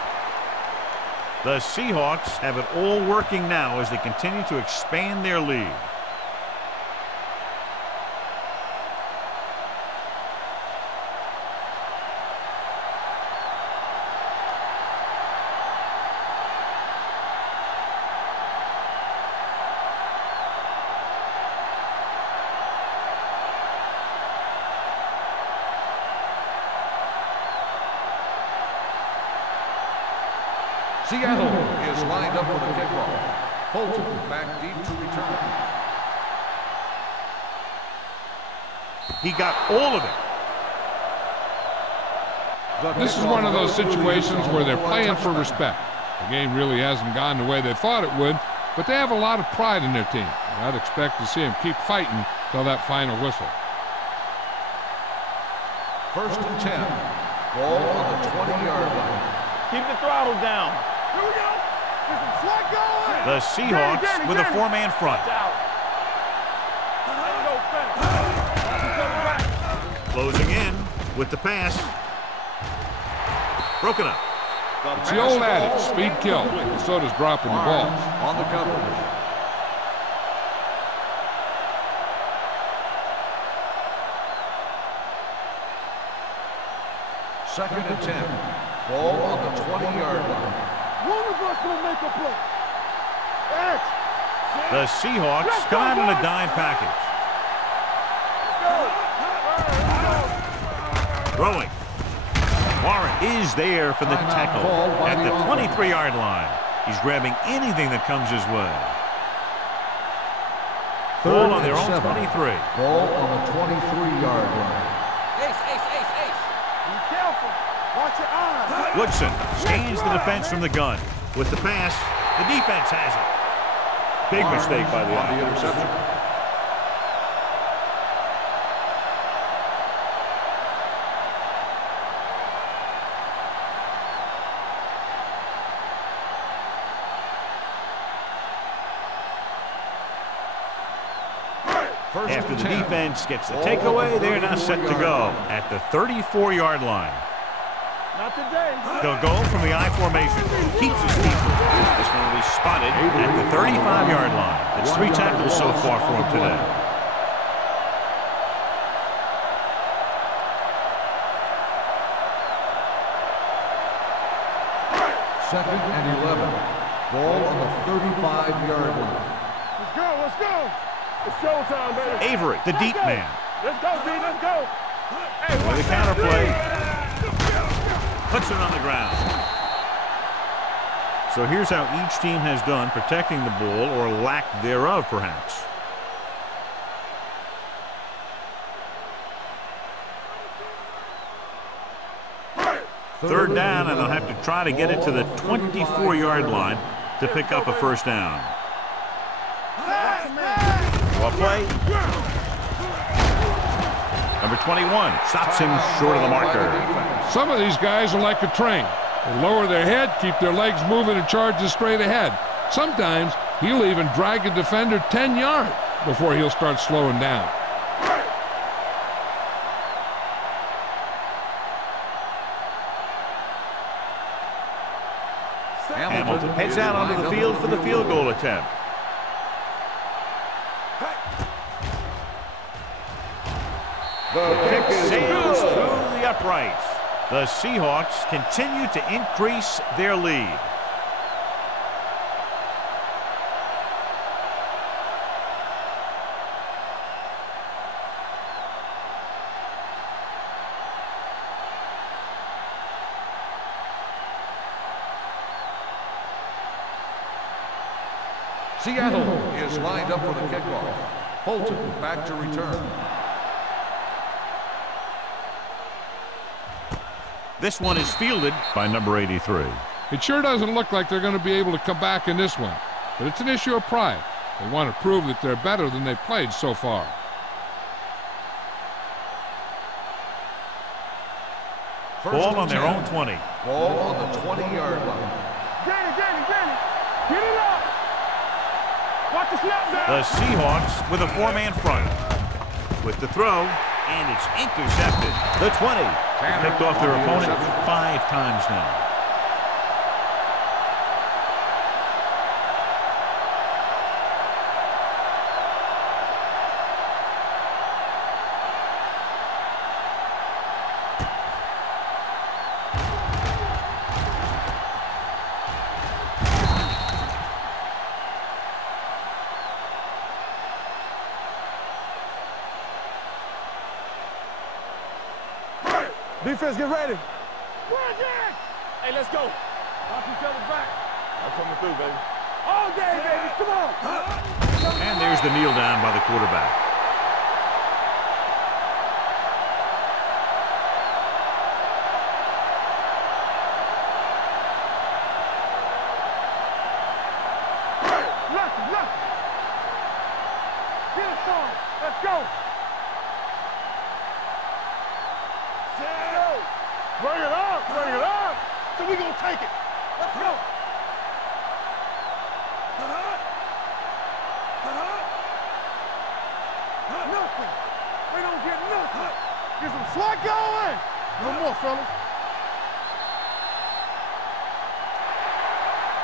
The Seahawks have it all working now as they continue to expand their lead. Seattle is lined up for the kickoff. Fulton back deep to return. He got all of it. This is one of those situations where they're playing for respect. The game really hasn't gone the way they thought it would, but they have a lot of pride in their team. I'd expect to see them keep fighting till that final whistle. 1st and 10. Ball on the 20-yard line. Keep the throttle down. Here we go. Get some slack going. The Seahawks with a 4-man front. Closing in with the pass. Broken up. It's the old adage, speed kills. Minnesota's dropping the ball. On the coverage. Second and 10. Ball on the 20-yard line. One of us will make a play. X. The Seahawks come out in a dime package. Throwing. Warren is there for the tackle at the 23-yard line. He's grabbing anything that comes his way. Ball on their own 23. Ball on the 23-yard line. Be careful. Watch your eyes. Woodson scans the defense from the gun. With the pass, the defense has it. Big mistake by the interception. After the defense gets the takeaway, they're now set to go at the 34-yard line. Not today. They'll go from the I formation. Keeps his people. This one will be spotted at the 35-yard line. That's 3 tackles so far for him today. Second and 11. Ball on the 35-yard line. Let's go. Let's go. It's showtime, baby. Avery, the deep man. Let's go, D. Let's go. Hey, With a counterplay. Puts it on the ground. So here's how each team has done protecting the ball, or lack thereof, perhaps. Third down, and they'll have to try to get it to the 24-yard line to pick up a first down. Well play. Number 21 stops him short of the marker. Some of these guys are like a train. They lower their head, keep their legs moving, and charge straight ahead. Sometimes he'll even drag a defender 10 yards before he'll start slowing down. Hamilton heads out onto the field for the field goal attempt. The kick sails through the uprights. The Seahawks continue to increase their lead. Seattle is lined up for the kickoff. Fulton back to return. This one is fielded by number 83. It sure doesn't look like they're going to be able to come back in this one, but it's an issue of pride. They want to prove that they're better than they've played so far. Ball on their own 20. Ball on the 20-yard line. Danny. Get it up. Watch the snap down. The Seahawks with a 4-man front. With the throw, and it's intercepted. The 20. Picked off their opponent 5 times now. Defense, get ready. Hey, let's go. Watch each other's back. I'm coming through, baby. Oh, one game, baby. Come on. And there's the kneel down by the quarterback. Get us on. Let's go. Bring it up. Bring it up. So we gonna take it. Let's go. Nothing. We don't get nothing. Get some slack going. No more, fellas.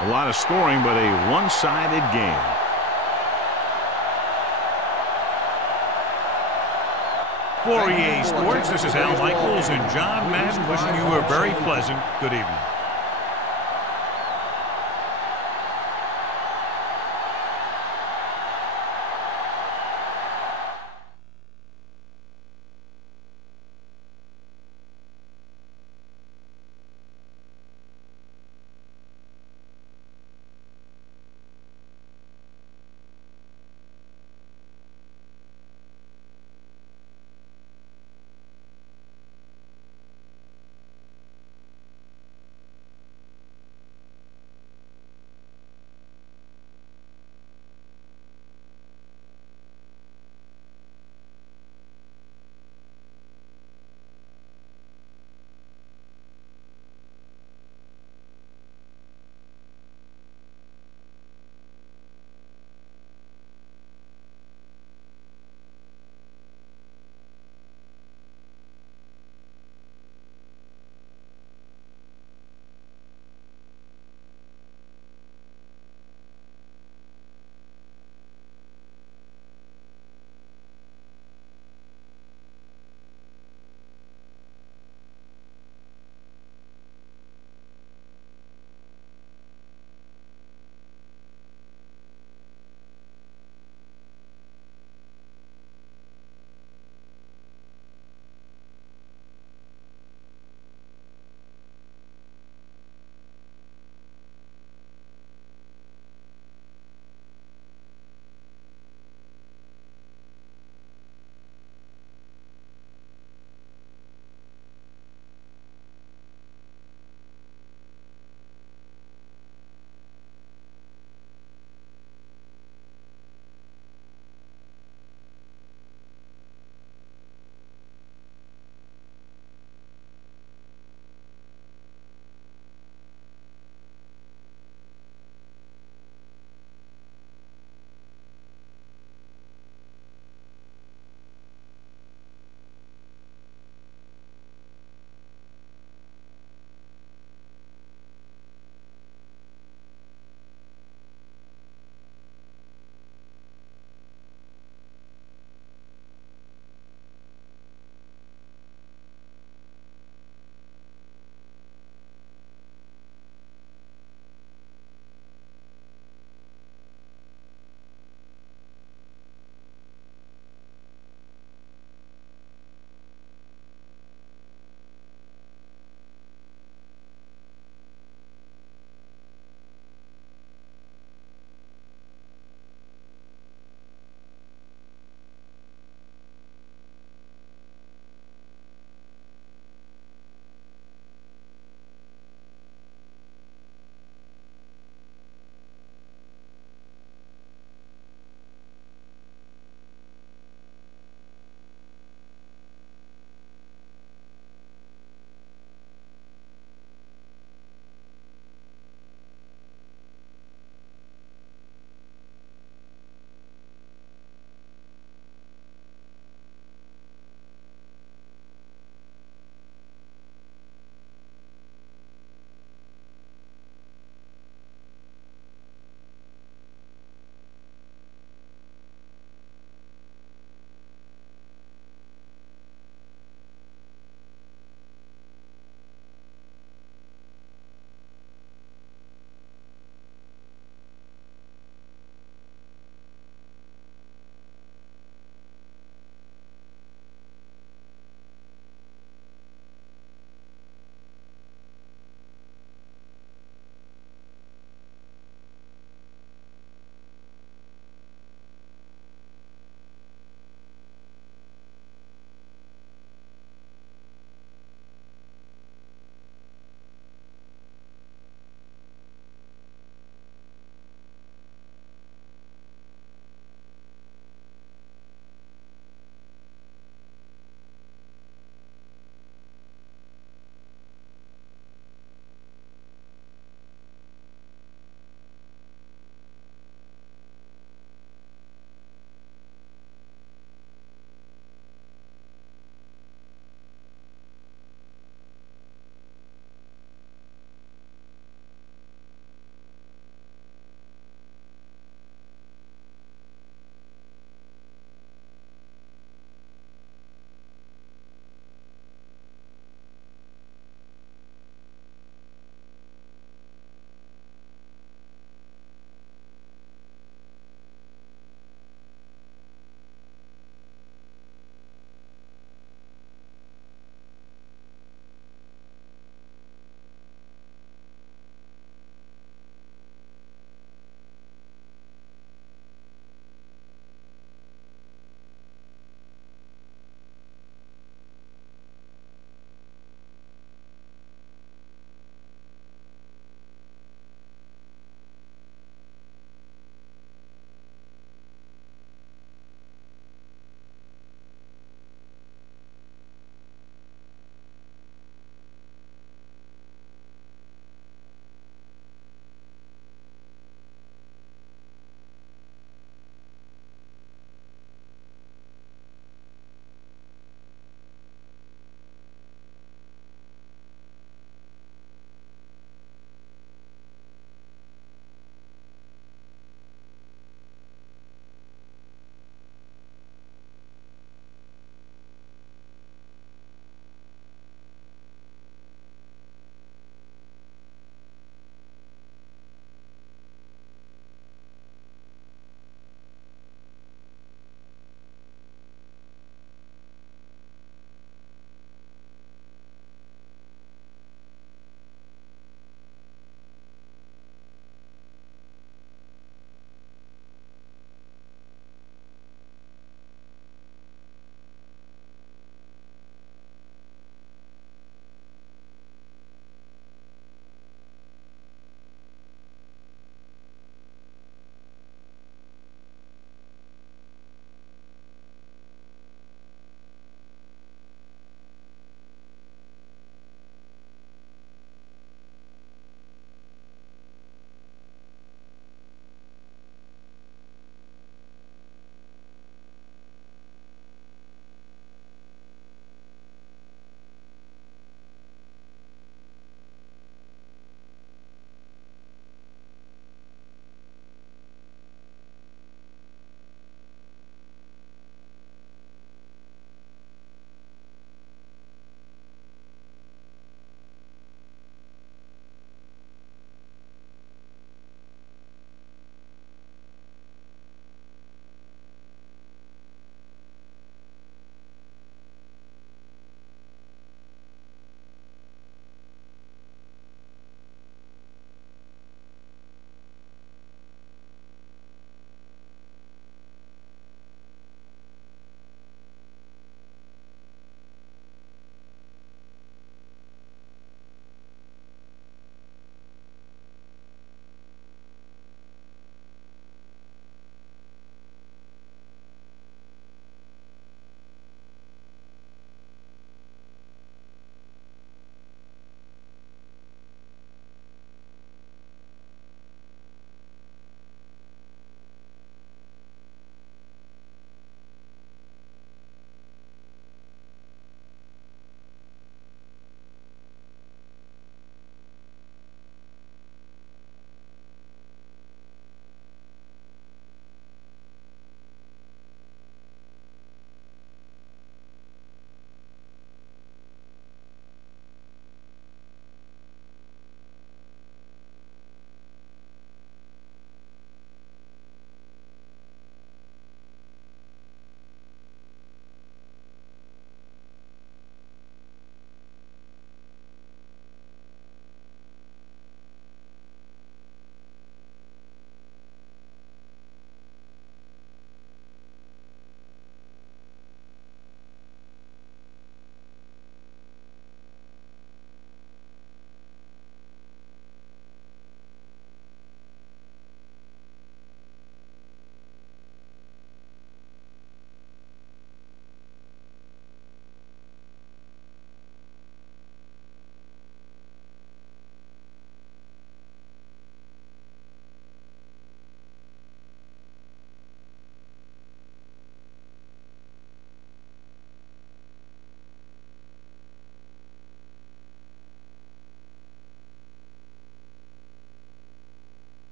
A lot of scoring, but a one-sided game. For EA Sports, this is Al Michaels and John Madden wishing you a very pleasant good evening.